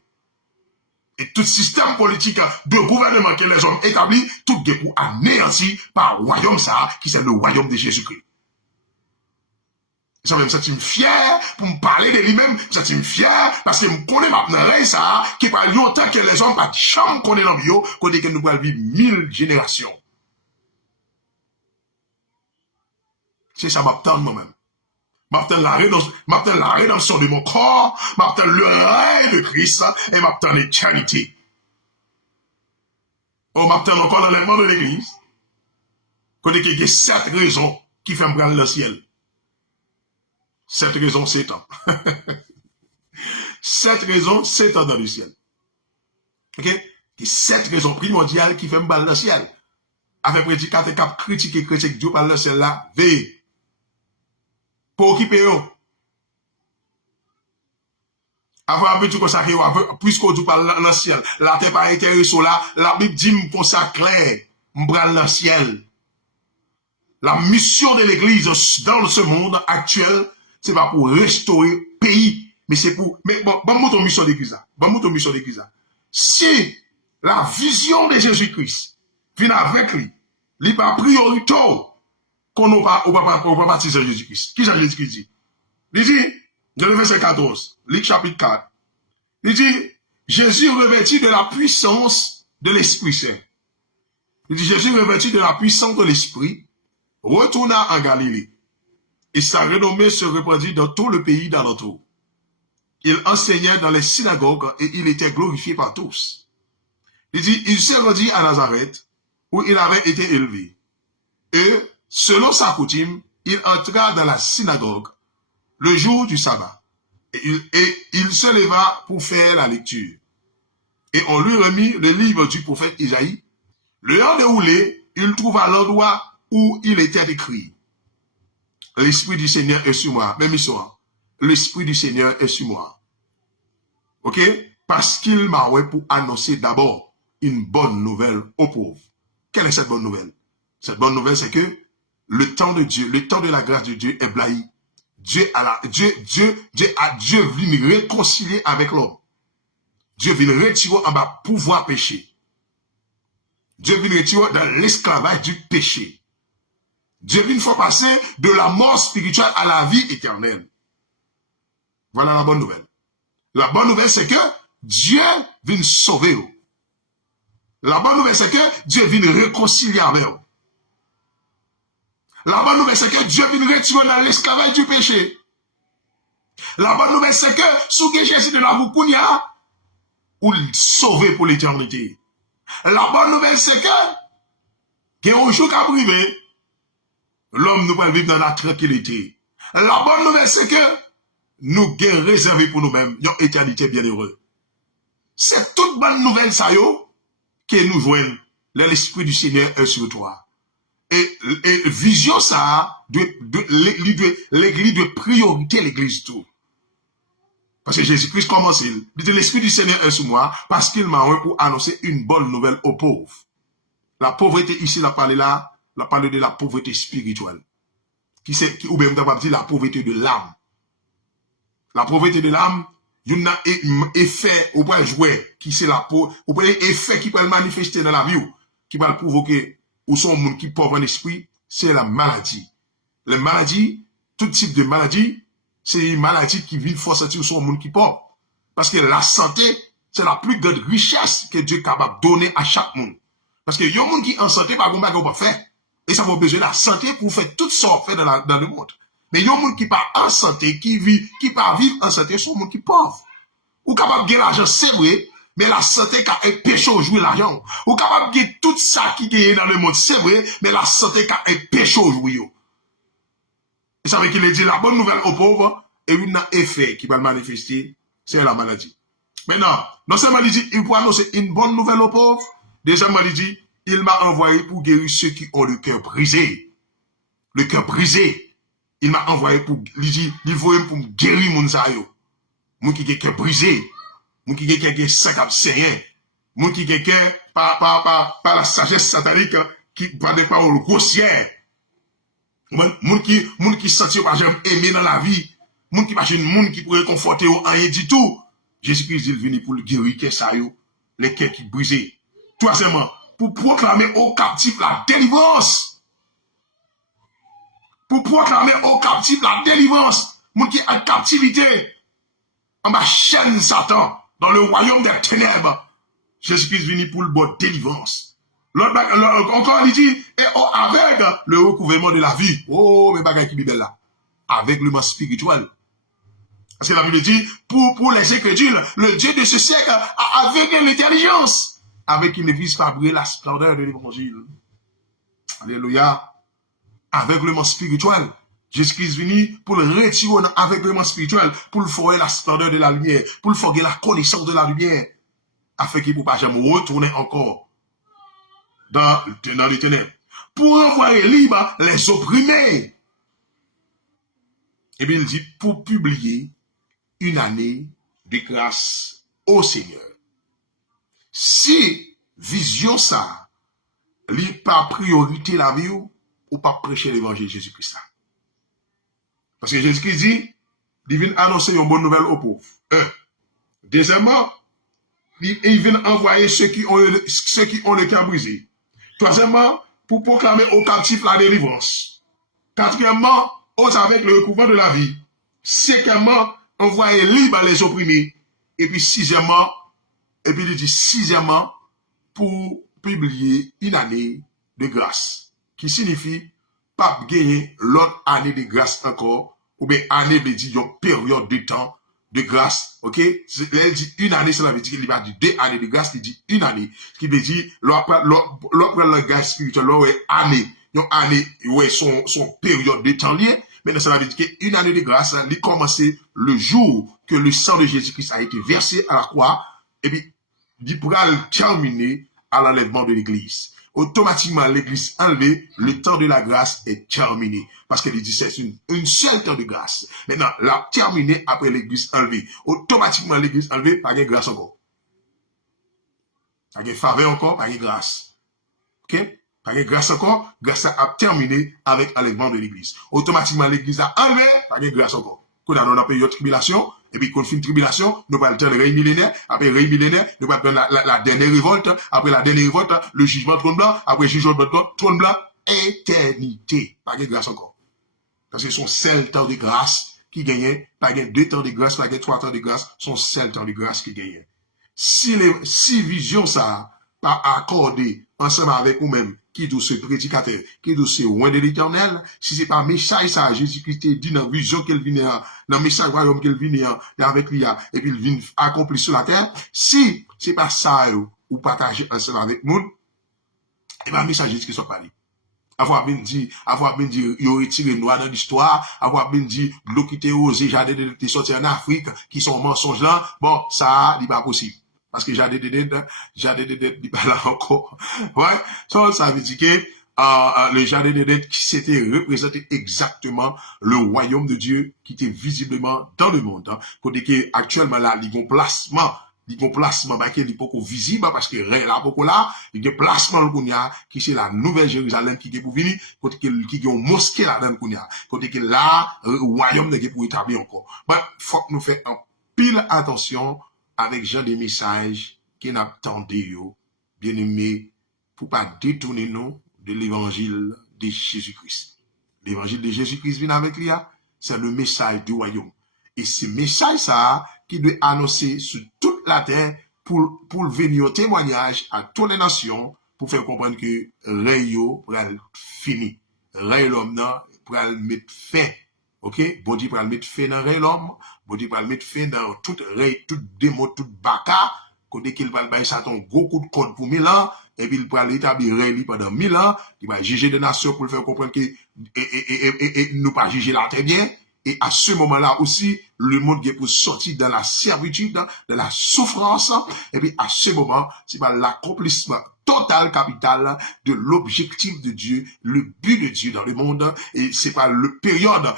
Et tout système politique de gouvernement que les hommes établis, tout est pour anéantir par le royaume ça, qui c'est le royaume de Jésus-Christ. Ça me senti fier pour me parler de lui-même, je me senti fier parce que je connais maintenant ça, qui par longtemps que les hommes pas de chambre qu'on est dans le bio, qu'on dit que nous allons vivre 1000 générations. C'est ça m'attend moi-même. M'attend la rédemption de mon corps, m'attend le règne de Christ et m'attend l'éternité. Oh, m'attend encore l'enlèvement de l'église. Qu'on dit qu'il y a 7 raisons qui font me prendre le ciel. 7 raisons, 7 ans. 7 raisons, 7 ans dans le ciel. Ok? Et 7 raisons primordiales qui font me prendre le ciel. Avec prédicateur qui critique et critique Dieu par le ciel là, veillez. Pour occuper eux. Avant un petit consacré, puisqu'on dit par le ciel, la terre pas intéressée là, la Bible dit me consacrer, me prendre le ciel. La mission de l'église dans ce monde actuel, c'est pas pour restaurer le pays, mais c'est pour, mais bon ton mission d'église là. Bon mission d'église là. Si la vision de Jésus-Christ vient avec lui, il n'est pas priorité qu'on va baptiser Jésus-Christ. Qui c'est Jésus-Christ dit? Il dit, dans le verset 14, Luc chapitre 4, il dit, Jésus revêtu de la puissance de l'Esprit Saint. Il dit, Jésus revêtu de la puissance de l'Esprit, retourna en Galilée. Et sa renommée se répandit dans tout le pays d'alentour. il enseignait dans les synagogues et il était glorifié par tous. Il dit, il s'est rendu à Nazareth, où il avait été élevé. Et, selon sa coutume, il entra dans la synagogue le jour du sabbat. Et il se leva pour faire la lecture. Et on lui remit le livre du prophète Isaïe. L'ayant déroulé, il trouva l'endroit où il était écrit. L'Esprit du Seigneur est sur moi. Même histoire. L'Esprit du Seigneur est sur moi. Ok? Parce qu'il m'a envoyé pour annoncer d'abord une bonne nouvelle aux pauvres. Quelle est cette bonne nouvelle? Cette bonne nouvelle, c'est que le temps de Dieu, le temps de la grâce de Dieu est blahi. Dieu vient réconcilier avec l'homme. Dieu vient retirer en bas pouvoir pécher. Dieu vient retirer dans l'esclavage du péché. Dieu vient faire passer de la mort spirituelle à la vie éternelle. Voilà la bonne nouvelle. La bonne nouvelle, c'est que Dieu vient sauver vous. La bonne nouvelle, c'est que Dieu vient réconcilier avec vous. La bonne nouvelle, c'est que Dieu vient retirer dans l'esclavage du péché. La bonne nouvelle, c'est que sous Jésus de la Boukounia, ou sauver pour l'éternité. La bonne nouvelle, c'est que, qu'il y a un jour qui a privé, l'homme nous va vivre dans la tranquillité. La bonne nouvelle, c'est que nous gagnons réservé pour nous-mêmes une éternité bien heureuse. C'est toute bonne nouvelle, ça yo, que nous joignent. L'Esprit du Seigneur est sur toi. Et vision ça, l'église de priorité, l'église tout. Parce que Jésus-Christ commence, il dit l'Esprit du Seigneur est sur moi, parce qu'il m'a envoyé pour annoncer une bonne nouvelle aux pauvres. La pauvreté ici, la parlé de la pauvreté spirituelle. Ou bien on va dire la pauvreté de l'âme. La pauvreté de l'âme, il y a un effet, ou pas jouer, qui c'est la pauvreté, ou pas un effet qui peut le manifester dans la vie, qui va le provoquer, ou son monde qui pauvre en esprit, c'est la maladie. Les maladies, tout type de maladie, c'est une maladie qui vient forcer sur le monde qui pauvre. Parce que la santé, c'est la plus grande richesse que Dieu est capable de donner à chaque monde. Parce que il y a un monde qui est en santé, par contre, pas faire. Et ça va besoin de la santé pour faire tout ça fait dans le monde. Mais il y a un monde qui part en santé, qui part vivre en santé, c'est un monde qui est pauvre. Ou capable de gagner l'argent, c'est vrai, mais la santé qui a un péché au jouer l'argent. Ou capable de gagner tout ça qui gagne dans le monde, c'est vrai, mais la santé qui a un péché au jouer. Et ça veut qu'il dit la bonne nouvelle aux pauvres, et une effet qui va le manifester, c'est la maladie. Maintenant, non seulement il dit, il peut annoncer une bonne nouvelle aux pauvres, deuxièmement il dit, il m'a envoyé pour guérir ceux qui ont le cœur brisé. Le cœur brisé. Il m'a envoyé pour, il dit, il voyait pour guérir mon sayo. Mon qui a le cœur brisé. Mon qui a quelqu'un sac absérien. Mon qui a quelqu'un par la sagesse satanique qui par des paroles grossières. Moun qui sentit pas jamais aimé dans la vie, moun qui pas une moun qui pourrait conforter ou rien du tout. Jésus-Christ il venu pour le guérir que ça yo, les cœurs qui brisés. Troisièmement, pour proclamer aux captifs la délivrance. Pour proclamer aux captifs la délivrance. Moun qui en captivité, en bas chaîne Satan, dans le royaume des ténèbres. Jésus-Christ venu pour le bon délivrance. Encore, il dit, et avec le recouvrement de la vie. Oh, mais bagaille qui bibel là. Aveuglement spirituel. Parce que la Bible dit, pour les incrédules, le Dieu de ce siècle a aveuglé l'intelligence. Avec qu'il ne vise pas briller la splendeur de l'évangile. Alléluia. Aveuglement spirituel. Jésus-Christ venu pour le retirer dans aveuglement spirituel, pour le forer la splendeur de la lumière, pour le forer la connaissance de la lumière, afin qu'il ne puisse pas jamais retourner encore dans les ténèbres, pour envoyer libre les opprimés. Et bien il dit, pour publier une année de grâce au Seigneur. Si vision ça, li pas priorité la vie ou pas prêcher l'évangile de Jésus-Christ. Parce que Jésus-Christ dit, il vient annoncer une bonne nouvelle aux pauvres. Deuxièmement, il vient envoyer ceux qui ont le cœur brisé. Troisièmement, pour proclamer aux captifs la délivrance. Quatrièmement, aux avec le recouvrement de la vie. Cinquièmement, envoyer libre les opprimés. Et puis sixièmement, pour publier une année de grâce. Qui signifie pas gagner l'autre année de grâce encore, ou bien année de dire une période de temps de grâce, ok? Elle dit une année, cela veut dire qu'il va dire 2 années de grâce, il dit une année. Ce qui veut dire, l'autre langage spirituel, l'autre année, une année, ouais, son période de temps lié. Maintenant, cela veut dire qu'une année de grâce, il commençait le jour que le sang de Jésus-Christ a été versé à la croix, et puis, il pourra le terminer à l'enlèvement de l'église. Automatiquement, l'église enlevée, le temps de la grâce est terminé. Parce qu'elle dit c'est une seule temps de grâce. Maintenant, la terminé après l'église enlevée. Automatiquement, l'église enlevée, pas de grâce encore. Pas de faveur encore, pas de grâce. Ok? Pas de grâce encore, grâce a terminé avec l'enlèvement de l'église. Automatiquement, l'église a enlevé, pas de grâce encore. Quand on a une période de tribulation, et puis quand on finit tribulation, nous pas le temps de règne millénaire, après règne millénaire, nous pas prendre la dernière révolte, après la dernière révolte, le jugement trône blanc, après le jugement trône blanc, éternité. Pas de grâce encore. Parce que son seul temps de grâce qui gagnait, pas de 2 temps de grâce, pas de 3 temps de grâce, son seul temps de grâce qui gagnait. Si visions ça, pas accordé ensemble avec vous-même, qui est ce prédicateur, qui est ce loin de l'éternel, si c'est pas message ça, Jésus-Christ dit dans la vision qu'elle vient, dans le message royaume qu'elle vient, avec lui, et puis il vient accomplir sur la terre, si c'est pas ça, ou partager ensemble avec nous, et bien, message Jésus-Christ soit parlé. Avoir bien dit, il a retiré noir dans l'histoire, avoir bien dit, l'eau qui était osé, j'ai sorti en Afrique, qui sont mensonges là, bon, ça, il n'est pas possible. Parce que j'ai dit pas là encore. Ouais. Ça veut dire que, le jardin d'Éden qui s'était représenté exactement le royaume de Dieu qui était visiblement dans le monde. Hein. Côté que, actuellement là, il y a un placement, bah, qui est pas visible, parce que rien là, beaucoup là, il y a un placement qui c'est la nouvelle Jérusalem qui est pour venir, côté qui est une mosquée là-dedans, côté que là, le royaume n'est pour établir encore. Mais, faut que nous fassions un pile attention, avec genre de messages qui n'attendent bien aimé, pour pas détourner nous de l'évangile de Jésus-Christ. L'évangile de Jésus-Christ vient avec lui, c'est le message du royaume. Et ce message ça, qui doit annoncer sur toute la terre pour venir au témoignage à toutes les nations, pour faire comprendre que Rayo pour fini. Rayo l'homme pour mettre fin. Ok, bon Dieu pour le mettre fin dans l'homme, bon Dieu pour le mettre fin dans toute règle, toute démon, toute baka, côté qu'il va le ça ton gros coup de code pour 1000 ans, et puis il va l'établir règle pendant 1000 ans, il va juger des nations pour le faire comprendre que, et nous pas juger là très bien, et à ce moment-là aussi, le monde est pour sortir dans la servitude, dans la souffrance, et puis à ce moment, c'est pas l'accomplissement total capital de l'objectif de Dieu, le but de Dieu dans le monde, et c'est pas le période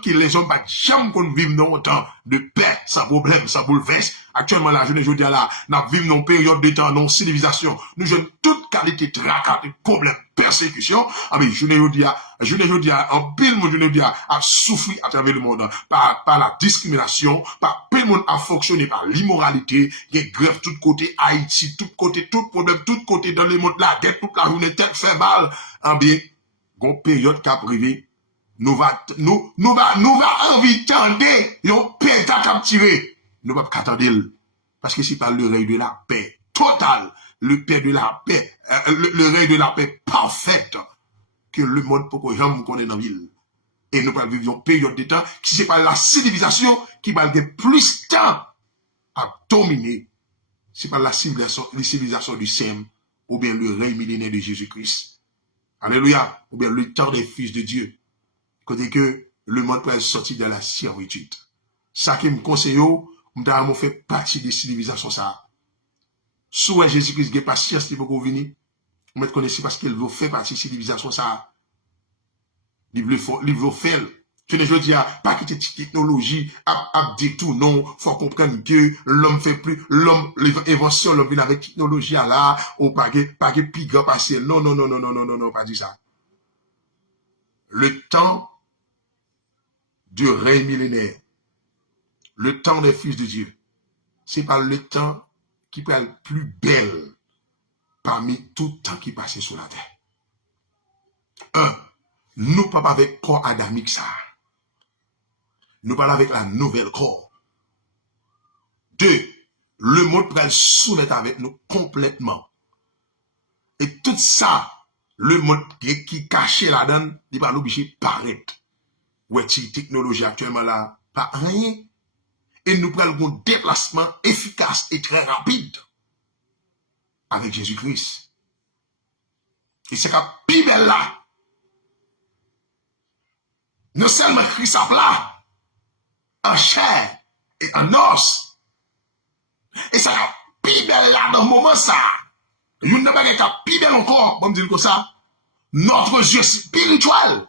que les hommes pas jamais qu'on vive dans un temps de paix, sans problème, sans bouleverse. Actuellement, là, je dis là, nous vivons dans une période de temps, dans civilisation, nous avons toute qualité de tracas, de problèmes, persécution. Ah, mais je ne dis en pile, je ne dis à souffrir à travers le monde, par la discrimination, par tout le monde à fonctionner par l'immoralité, il y a grève tout côté, Haïti, tout côté, tout problème, tout côté dans le monde, la guerre, toute la journée, tête fait mal. Ah, bien, une période qui a privé, nous va envie tendre, yon péta cap tirer. Nous va pas attendre, parce que c'est pas le règne de la paix totale, le paix de la paix, le règne de la paix parfaite, que le monde peut qu'on jamais connaît dans la ville. Et nous pas vivre une période de temps qui c'est pas la civilisation qui va avoir plus de temps à dominer. C'est pas la civilisation du Sem, ou bien le règne millénaire de Jésus-Christ. Alléluia. Ou bien le temps des fils de Dieu. Côté que le monde peut sortir de la servitude. Ça qui me conseille, m'ont fait partie des civilisations ça. Soit Jésus-Christ n'a pas patience pour qu'on vienne, vous connaissez parce qu'il veut faire partie de la civilisation ça. Il veut faire. Je ne dis pas que cette technologie a dit tout, non, faut comprendre que l'homme fait plus, l'invention, l'homme vient avec technologie là, ou pas que plus grand passé. Non, pas dit ça. Le temps du règne millénaire, le temps des fils de Dieu, c'est pas le temps qui peut être plus belle parmi tout temps qui passait sur la terre. Nous pas avec corps adamique ça. Nous parlons avec la nouvelle corps. 2. Le monde peut soumettre avec nous complètement. Et tout ça, le monde qui caché là-dedans, il va l'obliger de paraître. Ouais, technologie actuellement là, pas rien. Et nous prenons un déplacement efficace et très rapide avec Jésus-Christ. Et c'est qu'à plus belle là. Non seulement Christ a là, en chair et en os. Et ça a plus belle là dans le moment ça. Une n'a pas qu'à plus belle encore, bon me dire comme ça. Notre yeux spirituel,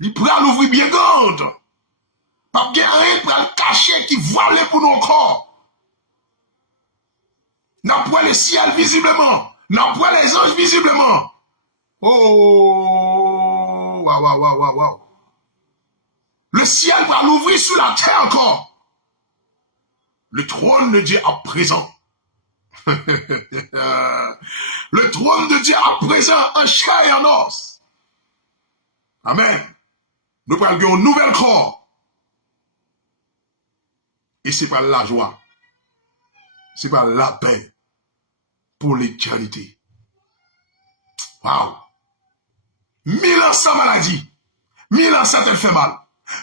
il prend l'ouvrir bien grande. Pas bien rien pour le cacher qui voile pour nous encore. N'a pas le ciel visiblement. N'a pas les anges visiblement. Oh, waouh, waouh, waouh, waouh. Le ciel va l'ouvrir sur la terre encore. Le trône de Dieu à présent. Le trône de Dieu à présent en chair et en os. Amen. Nous prenons un nouvel corps. Et c'est pas la joie. C'est pas la paix pour l'éternité. Waouh. 1000 ans sans maladie. 1000 ans sans te fait mal.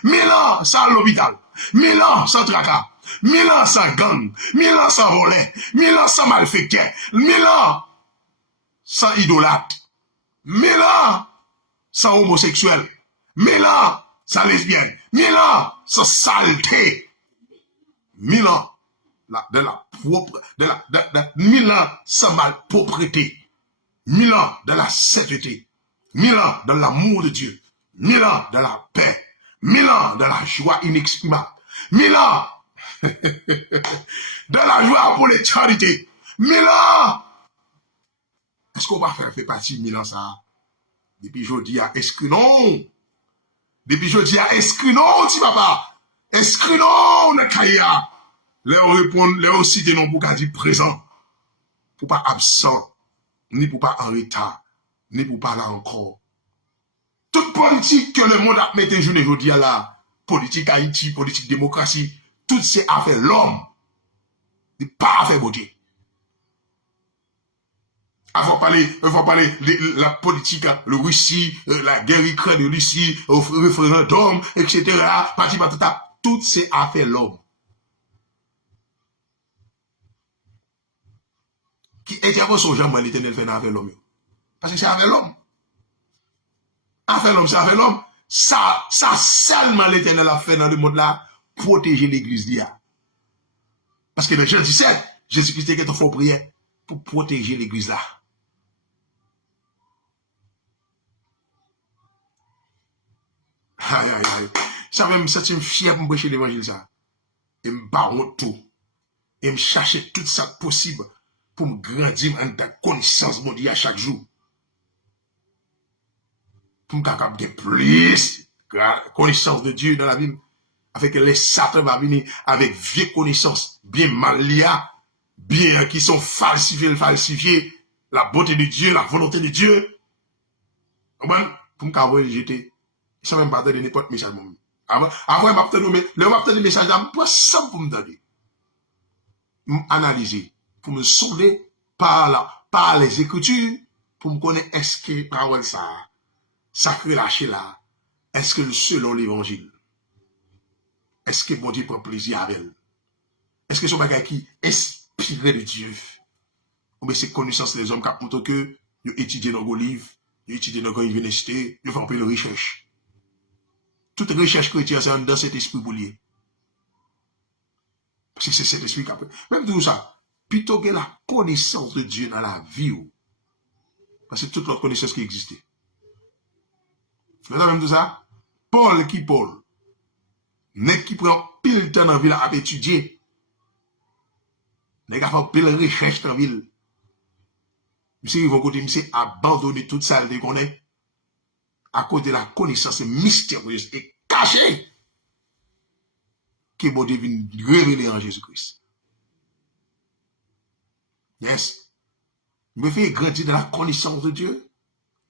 1000 ans sans l'hôpital. 1000 ans sans tracas. 1000 ans sans gang. 1000 ans sans volet. 1000 ans sans malfaiteur. 1000 ans sans idolâtre. 1000 ans sans homosexuel. 1000 ans sans lesbienne. 1000 ans sans saleté. 1000 ans de la propre, de 1000 ans sans malpropreté. 1000 ans de la sainteté. 1000 ans de l'amour de Dieu. 1000 ans de la paix. 1000 ans de la joie inexprimable. 1000 ans de la joie pour l'éternité. 1000 ans. Est-ce qu'on va faire partie de 1000 ans ça? Depuis jeudi à inscrit non. Depuis jeudi à inscrit non, ti papa. Inscrit non, le caïa. Leur répondre, leur citer non pour dire présent. Pour pas absent. Ni pour pas en retard. Ni pour pas là encore. Toute politique que le monde a mis en journée aujourd'hui là, politique Haïti, politique démocratie, tout c'est affaire l'homme. Il pas affaire beauté. Avant de parler de la politique, le Russie, la guerre Ukraine de Russie, le référendum, etc. Parti patata, tout c'est affaire l'homme. Qui intervention jamais l'éternel fait avec l'homme. Parce que c'est avec l'homme. Affaire l'homme, c'est avec l'homme. Ça seulement l'éternel a fait dans le monde là, protéger l'église d'hier. Parce que dans Jean 17, Jésus-Christ est fort prière pour protéger l'église là. Aïe, aïe, aïe. Ça va me sentir fier pour me prêcher l'évangile ça. Et me barre tout. Et me chercher tout ça possible pour me grandir dans la connaissance de Dieu à chaque jour. Pour me capable de plus connaissance de Dieu dans la vie. Avec les Satan va venir avec vieille connaissance, bien mal liées, bien qui sont falsifiées, la beauté de Dieu, la volonté de Dieu. Pour me capable jeter. Ça même pas donner n'importe message. Avant, m'a donné message, pour ça pour me donner. Analyser, pour me sonder par les Écritures, pour me connaître est-ce que parole ça relâché là, est-ce que selon l'évangile, est-ce que bon Dieu prend plaisir avec elle? Est-ce que c'est un bagage qui inspiré de Dieu? Ou bien c'est connaissance des hommes qui montrent que ils étudient dans vos livres, ils étudient dans vos universités, ils font un peu de recherche. Toute recherche chrétienne, c'est dans cet esprit boulier. Parce que c'est cet esprit qui a... Même tout ça, plutôt que la connaissance de Dieu dans la vie. Parce que toute l'autre connaissance qui existait. Vous savez même tout ça? Paul. N'est qui prend pile temps dans la ville à étudier. N'est qui fait pile recherche dans la ville. Monsieur, ils vont côté, monsieur, abandonner toute ça, le déconner. À cause de la connaissance mystérieuse et cachée que bon Dieu vient révéler en Jésus-Christ. Yes. Me fait grandir dans la connaissance de Dieu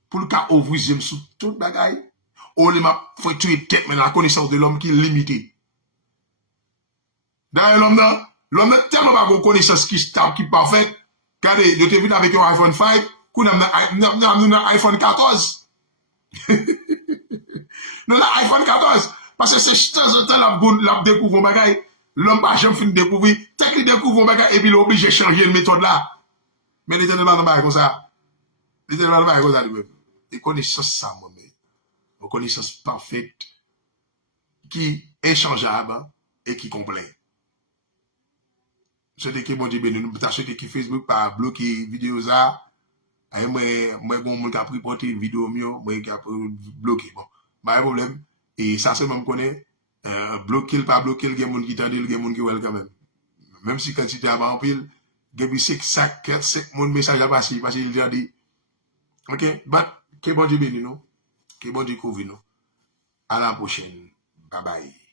pour le cas où vous aimez sous toute bagaille. Ou il m'a fait tuer tête, mais la connaissance de l'homme qui est limitée. D'ailleurs, l'homme n'a tellement pas de connaissance qui est parfaite. Regardez, je t'ai vu avec un iPhone 5, qu'on a un iPhone 14. Non, l'iPhone 14, parce que c'est de temps en temps la découvre un bagage. L'homme pas jamais fin découvrir, tant qu'il découvre bagage et puis il est obligé de changer une méthode là. Mais l'Éternel va pas comme ça. L'Éternel va pas comme ça lui-même. Et connaissance ça moi-même. Une connaissance parfaite qui est changeable et qui complet. Souhaite que bon Dieu bénisse nous, t'as souhaité que Facebook pas bloquer vidéo ça. Et moi bon mon qui a pris porter vidéo mieux, moi qui a bloqué bon. Pas de problème. Et ça c'est même connaît bloquer pas bloquer le monde qui tande le monde qui wel quand même. Même si quantité a pas en pile, depuis 5 mon message a passé parce qu'il a dit OK, but que bon Dieu bénisse nous, que bon Dieu couvre nous. À la prochaine. Bye bye.